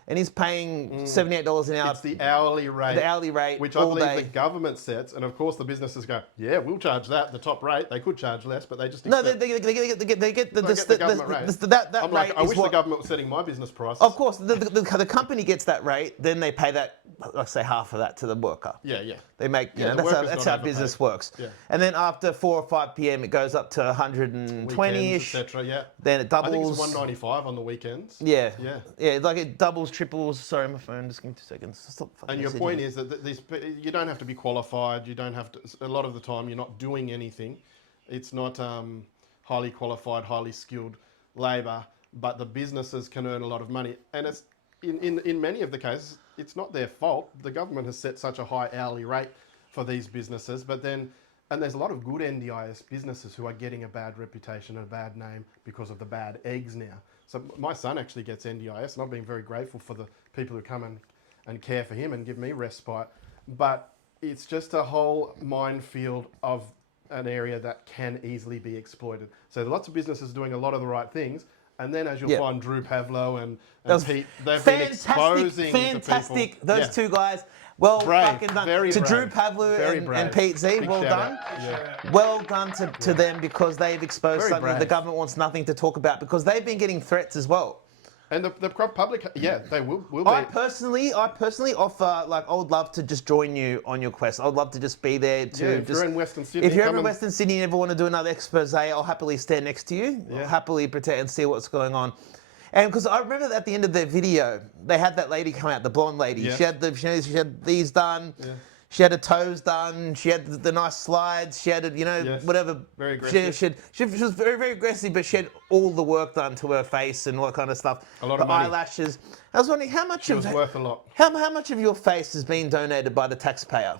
And he's paying $78 an hour. It's the hourly rate. The hourly rate, which I believe the government sets, and of course the businesses go, yeah, we'll charge that, the top rate. They could charge less, but they just accept. No, they get the government rate. That I'm rate like, I is wish the government was setting my business prices. Of course, the company gets that rate, then they pay that, let's say half of that to the worker. Yeah. They make, that's how business works. Yeah. And then after 4 or 5 p.m. it goes up to 120-ish. Etc. Yeah. Then it doubles. I think it's 195 on the weekends. Yeah. Like it doubles, triples. Sorry, my phone. Just give me 2 seconds. Stop. And your point is that you don't have to be qualified. You don't have to. A lot of the time, you're not doing anything. It's not highly qualified, highly skilled labour, but the businesses can earn a lot of money. And it's in many of the cases, it's not their fault. The government has set such a high hourly rate for these businesses, and there's a lot of good NDIS businesses who are getting a bad reputation and a bad name because of the bad eggs now. So my son actually gets NDIS, and I've been very grateful for the people who come and care for him and give me respite. But it's just a whole minefield of an area that can easily be exploited. So lots of businesses doing a lot of the right things, and then as you'll find Drew Pavlo and Pete, they've been exposing fantastic. the people. Those two guys. Well, brave, fucking done. very to brave. Drew Pavlo and Pete Z, Big well done. Yeah. Well done to them, because they've exposed Very something brave. that the government wants nothing to talk about, because they've been getting threats as well. And the public, they will be. I personally offer, like, I would love to just join you on your quest. I'd love to just be there to if you're in Western Sydney. If you're ever in Western Sydney and ever want to do another expose, I'll happily stand next to you. Yeah. I'll happily pretend and see what's going on. And because I remember that at the end of their video, they had that lady come out, the blonde lady. Yes. She had these done. Yeah. She had her toes done. She had the nice slides. She had, whatever. Very aggressive. She was very, very aggressive, but she had all the work done to her face and all that kind of stuff. A lot the of money. Eyelashes. I was wondering how much It was worth a lot. How much of your face has been donated by the taxpayer?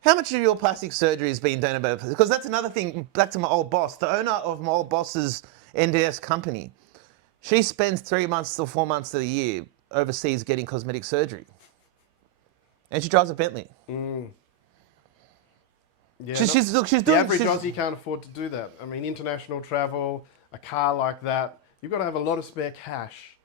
How much of your plastic surgery has been donated by the, because that's another thing, back to my old boss. The owner of my old boss's NDS company. She spends 3 months or 4 months of the year overseas getting cosmetic surgery. And she drives a Bentley. Yeah, She's the doing... average Aussie can't afford to do that. I mean, international travel, a car like that, you've got to have a lot of spare cash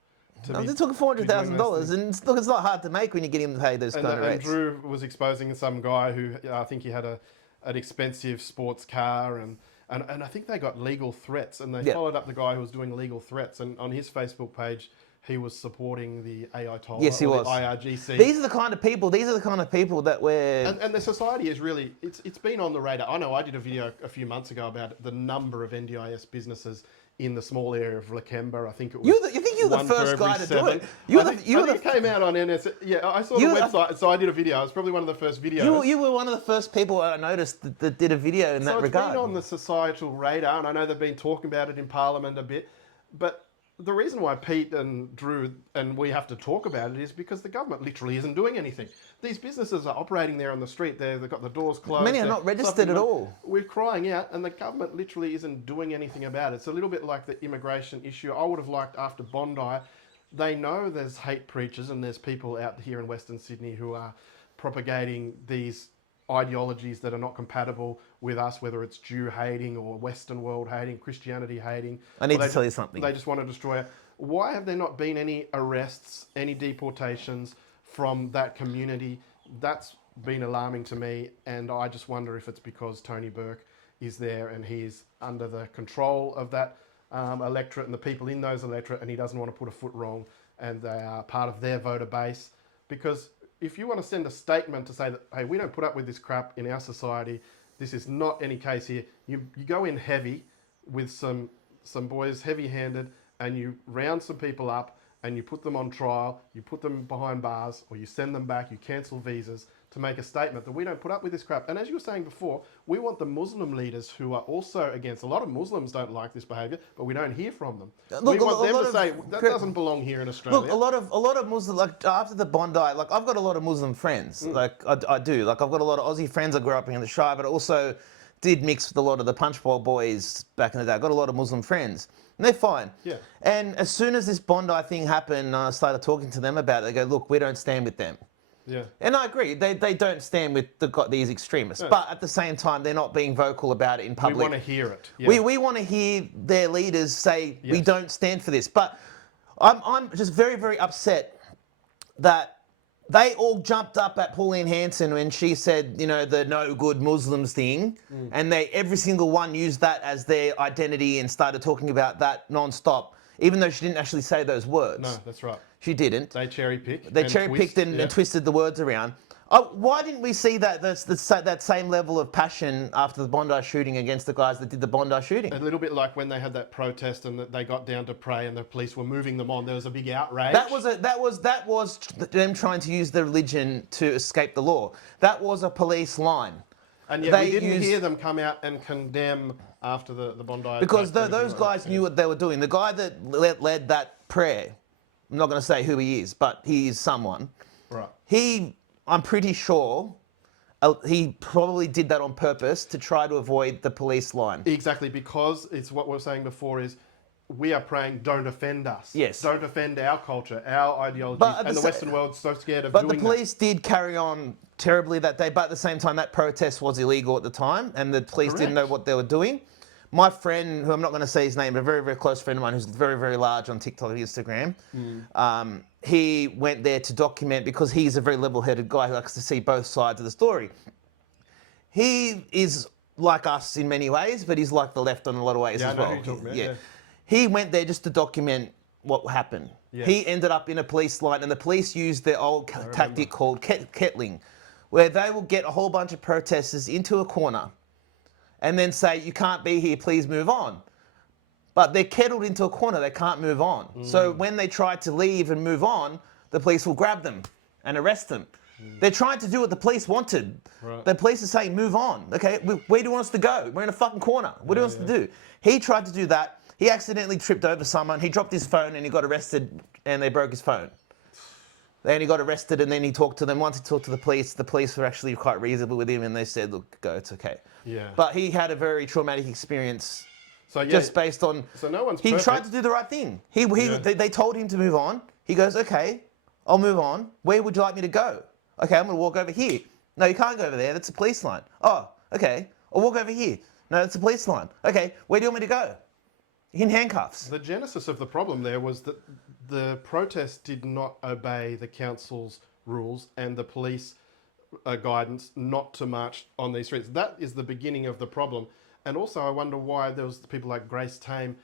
to I'm be just talking to be doing those $400,000, things. and look, it's not hard to make when you're getting paid those kind of And rates. Drew was exposing some guy who I think he had an expensive sports car, and I think they got legal threats, and they Yeah. followed up the guy who was doing legal threats, and on his Facebook page, he was supporting the Ayatollah Yes, he or was. the IRGC. These are the kind of people. These are the kind of people that we're... And the society is really, it's been on the radar. I know I did a video a few months ago about the number of NDIS businesses in the small area of Lakemba. I think it was You think you're the one for first every guy to do 7. it. You I were think the it came out on NS. Yeah, I saw the website, so I did a video. It was probably one of the first videos. you were one of the first people I noticed that did a video in that So it's regard. been on the societal radar, and I know they've been talking about it in Parliament a bit. But the reason why Pete and Drew and we have to talk about it is because the government literally isn't doing anything. These businesses are operating there on the street. They've got the doors closed. Many are not registered at all. We're crying out, and the government literally isn't doing anything about it. It's a little bit like the immigration issue. I would have liked after Bondi, they know there's hate preachers and there's people out here in Western Sydney who are propagating these ideologies that are not compatible with us, whether it's Jew hating or Western world hating, Christianity hating. I need to tell you something. They just want to destroy it. Why have there not been any arrests, any deportations from that community? That's been alarming to me, and I just wonder if it's because Tony Burke is there and he's under the control of that electorate and the people in those electorate, and he doesn't want to put a foot wrong, and they are part of their voter base. Because if you want to send a statement to say that, hey, we don't put up with this crap in our society, this is not any case here, you go in heavy with some boys heavy-handed, and you round some people up, and you put them on trial, you put them behind bars, or you send them back, you cancel visas to make a statement that we don't put up with this crap. And as you were saying before, we want the Muslim leaders who are also against. A lot of Muslims don't like this behaviour, but we don't hear from them. Look, we want them to of, say, that doesn't belong here in Australia. Look, a lot of Muslim, like after the Bondi, like I've got a lot of Muslim friends. Like I do. Like I've got a lot of Aussie friends. I grew up in the Shire, but I also did mix with a lot of the Punch Bowl boys back in the day. I got a lot of Muslim friends. And they're fine. Yeah. And as soon as this Bondi thing happened, I started talking to them about it. They go, look, we don't stand with them. Yeah. And I agree, they don't stand with these extremists. No. But at the same time, they're not being vocal about it in public. We want to hear it. Yeah. We want to hear their leaders say, yes, we don't stand for this. But I'm just very, very upset that they all jumped up at Pauline Hanson when she said, you know, the no good Muslims thing. And every single one used that as their identity and started talking about that non-stop, even though she didn't actually say those words. No, that's right. She didn't. They cherry-picked. They cherry-picked and twisted the words around. Why didn't we see that same level of passion after the Bondi shooting against the guys that did the Bondi shooting? A little bit like when they had that protest and they got down to pray and the police were moving them on. There was a big outrage. That was them trying to use their religion to escape the law. That was a police line. And yet we didn't hear them come out and condemn after the Bondi. Because those guys knew what they were doing. The guy that led that prayer, I'm not going to say who he is, but he is someone. Right. I'm pretty sure he probably did that on purpose to try to avoid the police line. Exactly, because it's what we were saying before is we are praying, don't offend us. Yes. Don't offend our culture, our ideology, and the Western world's so scared of doing that. But the police did carry on terribly that day, but at the same time, that protest was illegal at the time, and the police didn't know what they were doing. My friend, who I'm not going to say his name, but a very, very close friend of mine who's very, very large on TikTok and Instagram, he went there to document, because he's a very level-headed guy who likes to see both sides of the story. He is like us in many ways, but he's like the left in a lot of ways as well. I know who you're talking about, yeah. He went there just to document what happened. Yes. He ended up in a police line, and the police used their old tactic called kettling, where they will get a whole bunch of protesters into a corner and then say, you can't be here, please move on. But they're kettled into a corner, they can't move on. So when they try to leave and move on, the police will grab them and arrest them. They're trying to do what the police wanted. Right. The police are saying, move on. Okay, where do you want us to go? We're in a fucking corner. What do you want us to do? He tried to do that. He accidentally tripped over someone. He dropped his phone and he got arrested, and they broke his phone. Then he got arrested, and then he talked to them. Once he talked to the police were actually quite reasonable with him, and they said, look, go, it's okay. Yeah. But he had a very traumatic experience So, yeah, just based on. so no one's He perfect. tried to do the right thing. Yeah. They told him to move on. He goes, okay, I'll move on. Where would you like me to go? Okay, I'm going to walk over here. No, you can't go over there. That's a police line. Oh, okay. I'll walk over here. No, that's a police line. Okay, where do you want me to go? In handcuffs. The genesis of the problem there was that the protest did not obey the council's rules and the police guidance not to march on these streets. That is the beginning of the problem. And also, I wonder why there was people like Grace Tame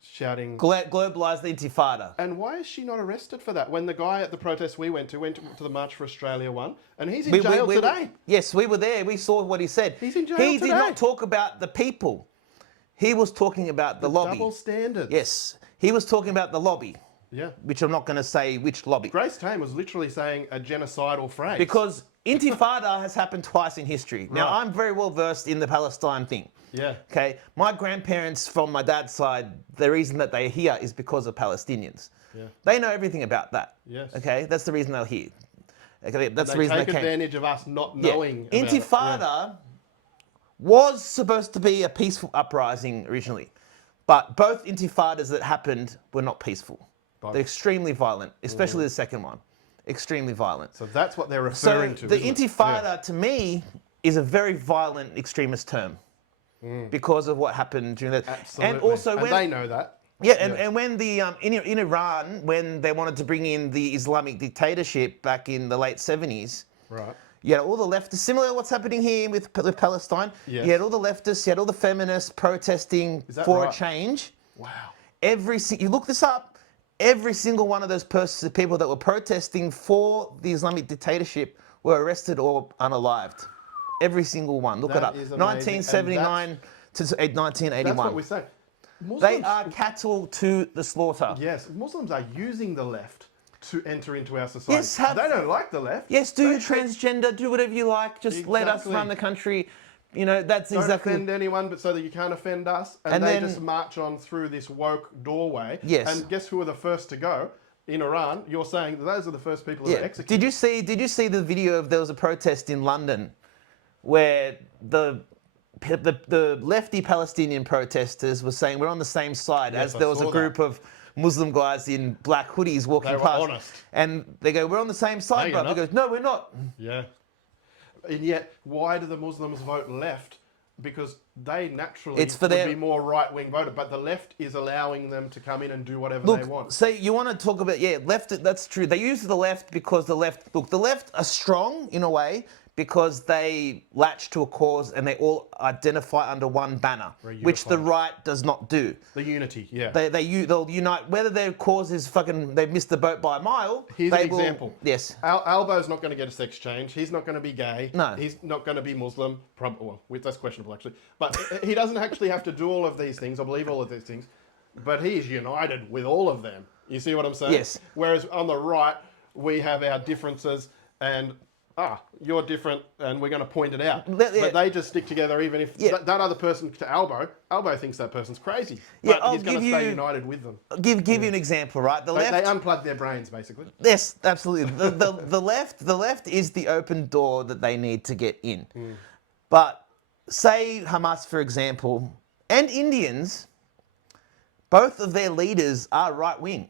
shouting. Globalised the Intifada. And why is she not arrested for that? When the guy at the protest we went to the March for Australia one, and he's in jail today. Yes, we were there. We saw what he said. He's in jail He today. did not talk about the people. He was talking about the lobby. Double standards. Yes, he was talking about the lobby. Yeah. Which I'm not going to say which lobby. Grace Tame was literally saying a genocidal phrase. Because Intifada has happened twice in history. Now, Right. I'm very well versed in the Palestine thing. Yeah. Okay, my grandparents from my dad's side, the reason that they're here is because of Palestinians. Yeah. They know everything about that. Yes. Okay, that's the reason they're here. Okay, that's the They reason take they came. advantage of us not Yeah. knowing about Intifada it. was supposed to be a peaceful uprising originally, but both intifadas that happened were not peaceful. Both. They're extremely violent, especially the second one. Extremely violent. So that's what they're So referring to. the isn't it? intifada, to me, is a very violent extremist term because of what happened during that. Absolutely. And also when they know that. yeah, and when the in Iran, when they wanted to bring in the Islamic dictatorship back in the late 70s, Right. you had all the leftists, similar to what's happening here with Palestine. Yes. You had all the leftists, you had all the feminists protesting Is that for right? a change. Wow. You look this up, every single one of those people that were protesting for the Islamic dictatorship were arrested or unalived. Every single one. Look it That up. is amazing. 1979 to 1981. That's what we say. They Muslims, are cattle to the slaughter. yes, Muslims are using the left to enter into our society. Yes, they don't like the left. Yes, do They your transgender, do whatever you like. Just let us Exactly. run the country. You know, that's Don't exactly. offend anyone, but so that you can't offend us. And they then- just march on through this woke doorway. Yes. And guess who are the first to go? In Iran, you're saying that those are the first people that are executed. Did you see the video of there was a protest in London where the lefty Palestinian protesters were saying we're on the same side Yes, as I there was a saw group of Muslim guys in black hoodies walking They were past. honest. And they go, we're on the same side, No, bro. you're He goes, no, we're not. Yeah. And yet, why do the Muslims vote left? Because they naturally It's for would their- be more right-wing voter, but the left is allowing them to come in and do whatever Look, they want. so you want to talk about, left, that's true. They use the left because the left are strong in a way because they latch to a cause and they all identify under one banner, Very which the unified. right does not do. The unity, yeah. They'll unite, whether their cause is they've missed the boat by a mile. Here's they an will, example. Yes. Albo's not going to get a sex change. He's not going to be gay. No. He's not going to be Muslim. Well, that's questionable, actually. But he doesn't actually have to do all of these things or believe all of these things. But he is united with all of them. You see what I'm saying? Yes. Whereas on the right, we have our differences and, you're different and we're going to point it out. Yeah. But they just stick together even if Yeah. that other person, to Albo thinks that person's crazy. Yeah, But I'll he's going to give stay you- united with them. Give you an example, right? The They left. unplug their brains, basically. Yes, absolutely. The left is the open door that they need to get in. But say Hamas, for example, and Indians, both of their leaders are right wing.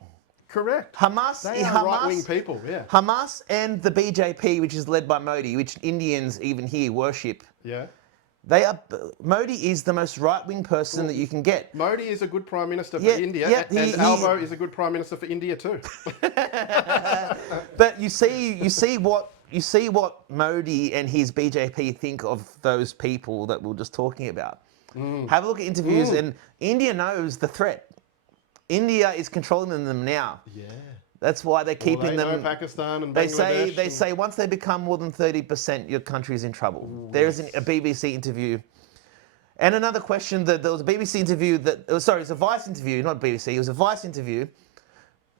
Correct. Hamas, They are right-wing people, yeah. Hamas and the BJP, which is led by Modi, which Indians even here worship. Yeah. Modi is the most right-wing person that you can get. Modi is a good prime minister for Yeah, India, yeah, and he- Albo is a good prime minister for India too. But you see what Modi and his BJP think of those people that we were just talking about. Have a look at interviews, and India knows the threat. India is controlling them now. Yeah. That's why they're keeping Well, they them. know Pakistan and They Bangladesh. say once they become more than 30%, your country's in trouble. There is a BBC interview. And another question, that there was a BBC interview it's a Vice interview, not BBC, it was a Vice interview.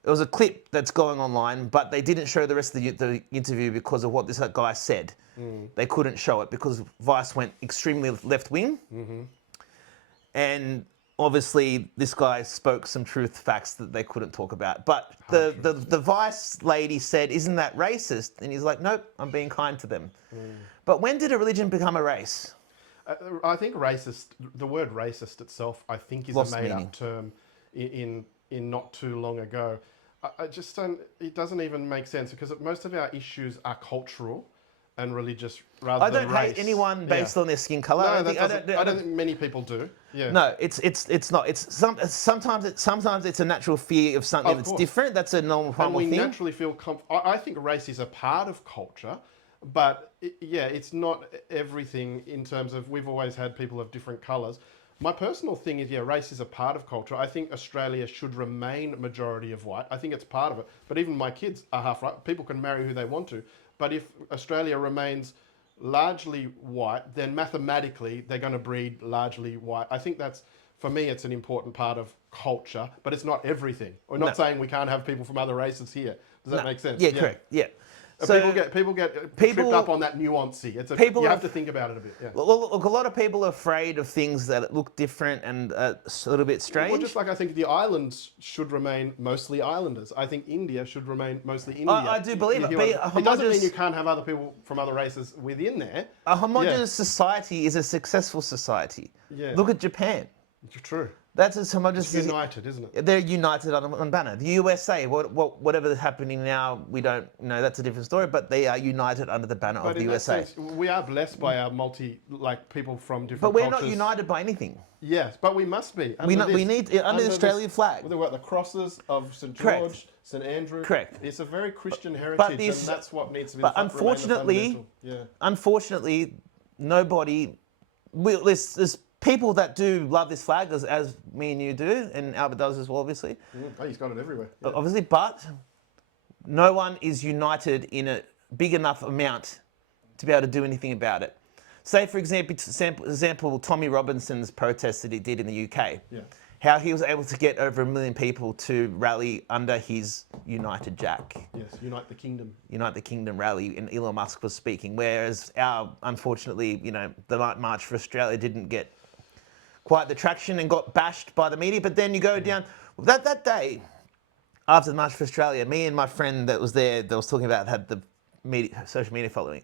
It was a clip that's going online, but they didn't show the rest of the interview because of what this guy said. They couldn't show it because Vice went extremely left-wing. And obviously, this guy spoke some facts that they couldn't talk about. But the Vice lady said, isn't that racist? And he's like, nope, I'm being kind to them. But when did a religion become a race? I think racist. The word racist itself, I think, is Lost a made-up meaning. term in not too long ago. I just don't. It doesn't even make sense because most of our issues are cultural and religious rather I than don't race. hate anyone Yeah. based on their skin color. No, I don't that think, I doesn't. don't, I don't think many people do. Yeah. No, it's not. Sometimes it's a natural fear of something Of that's course. different. That's a normal And we thing. naturally feel I think race is a part of culture, but yeah, it's not everything in terms of we've always had people of different colours. My personal thing is, yeah, race is a part of culture. I think Australia should remain majority of white. I think it's part of it. But even my kids are half white. People can marry who they want to. But if Australia remains largely white, then mathematically they're going to breed largely white. I think that's, for me, it's an important part of culture, but it's not everything. We're not No. saying we can't have people from other races here. Does that make sense? Yeah, correct. Yeah. People get tripped people- up on that nuancy. people You have are- to think about it a bit. Yeah. Well, look, a lot of people are afraid of things that look different and a little bit strange. Well, just like I think the islands should remain mostly islanders. I think India should remain mostly India. I do believe it. hear Be what- a It doesn't mean homogeneous- you can't have other people from other races within there. A homogeneous society is a successful society. Yeah. Look at Japan. True. That's as homogeneous. It's united, isn't it? They're united on one banner. The USA, whatever is happening now, we don't know. That's a different story. But they are united under the banner of But the in that USA. sense, we are blessed by our people from different But we're cultures. not united by anything. Yes, but we must be. We under need under the this- Australian flag. We've got the crosses of St Correct. George, St Andrew. Correct. It's a very Christian heritage, these- and that's what needs to be. But remain the unfortunately, fundamental. unfortunately, nobody. There's people that do love this flag, as me and you do, and Albert does as well, obviously. Oh, he's got it everywhere. Yeah. Obviously, but no one is united in a big enough amount to be able to do anything about it. Say, for example, Tommy Robinson's protest that he did in the UK. Yeah. How he was able to get over 1 million people to rally under his United Jack. Yes, unite the kingdom. Unite the Kingdom rally, and Elon Musk was speaking. Whereas unfortunately, the March for Australia didn't get quite the traction and got bashed by the media. But then you go down that day after the March for Australia, me and my friend that was there that was talking about had the social media following.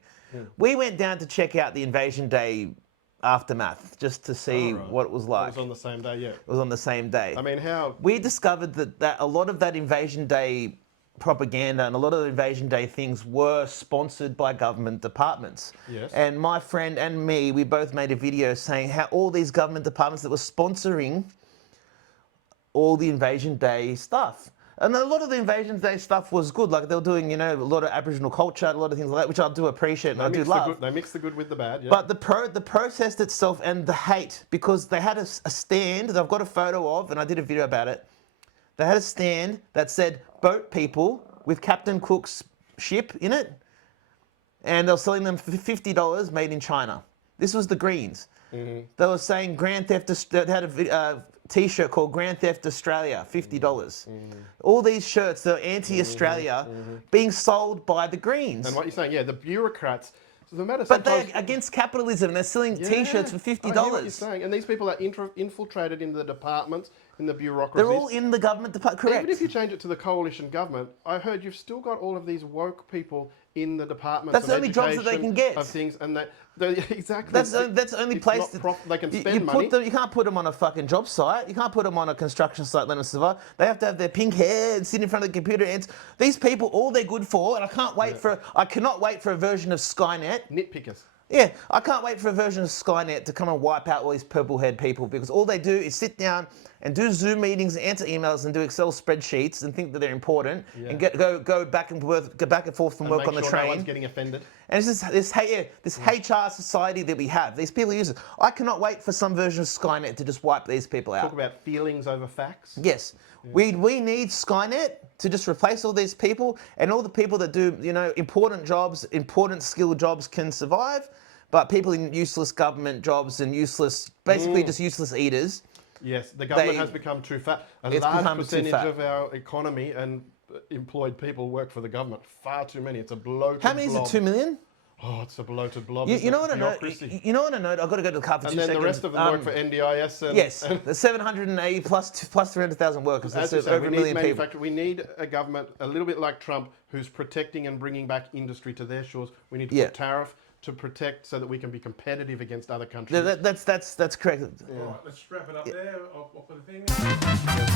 We went down to check out the Invasion Day aftermath just to see what it was like. It was on the same day, yeah. It was on the same day. I mean, how... We discovered that a lot of that Invasion Day propaganda and a lot of the Invasion Day things were sponsored by government departments. Yes. And my friend and me, we both made a video saying how all these government departments that were sponsoring all the Invasion Day stuff. And a lot of the Invasion Day stuff was good. Like they were doing, a lot of Aboriginal culture, a lot of things like that, which I do appreciate and I do love. They mix the good with the bad, yeah. But the protest itself and the hate, because they had a stand that I've got a photo of, and I did a video about it. They had a stand that said boat people with Captain Cook's ship in it, and they were selling them for $50 made in China. This was the Greens. Mm-hmm. They were saying Grand Theft. They had a T-shirt called Grand Theft Australia, $50. All these shirts, they're anti-Australia, being sold by the Greens. And what you're saying, yeah, the bureaucrats... The matter But sometimes... they're against capitalism. They're selling T-shirts for $50. I hear what you're saying. And these people are infiltrated in the departments, in the bureaucracies. They're all in the government department. Correct. Even if you change it to the coalition government, I heard you've still got all of these woke people in the departments. That's of the only jobs that they education, can get. Of things, and exactly. That's the only it's place not they can spend money. You can't put them on a fucking job site. You can't put them on a construction site. Let them survive. They have to have their pink hair and sit in front of the computer. And these people, all they're good for, and I cannot wait for a version of Skynet. Nitpickers. Yeah, I can't wait for a version of Skynet to come and wipe out all these purple-haired people because all they do is sit down and do Zoom meetings and answer emails and do Excel spreadsheets and think that they're important and go back and forth from work on the train. No one's getting offended. And it's just this HR society that we have. These people use it. I cannot wait for some version of Skynet to just wipe these people out. Talk about feelings over facts. Yes. We need Skynet to just replace all these people, and all the people that do important jobs, important skilled jobs can survive, but people in useless government jobs and basically just useless eaters. Yes, the government has become too fat. A large percentage of our economy and employed people work for the government. Far too many. It's a bloated blob. How many is it? 2 million? Oh, it's a bloated blob. You know what I know? Bureaucracy. You know what I know? I've got to go to the car for 2 seconds. And then the rest of them work for NDIS. And, yes, the 780 plus 300,000 workers. As That's you say, over we a need million people. manufacturing. We need a government a little bit like Trump, who's protecting and bringing back industry to their shores. We need to put to protect so that we can be competitive against other countries. That's correct. All right, let's strap it up there. I'll put the thing.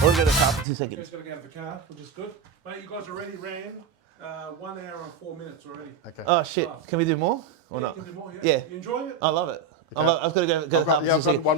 We'll go to the car for 2 seconds. Just got to go to the car, which is good. Mate, you guys already ran 1 hour and 4 minutes already. Okay. Oh shit! Can we do more or Yeah, not? you can do more, Yeah. You enjoying it? I love it. I've got to go to the car for 2 I've got seconds. one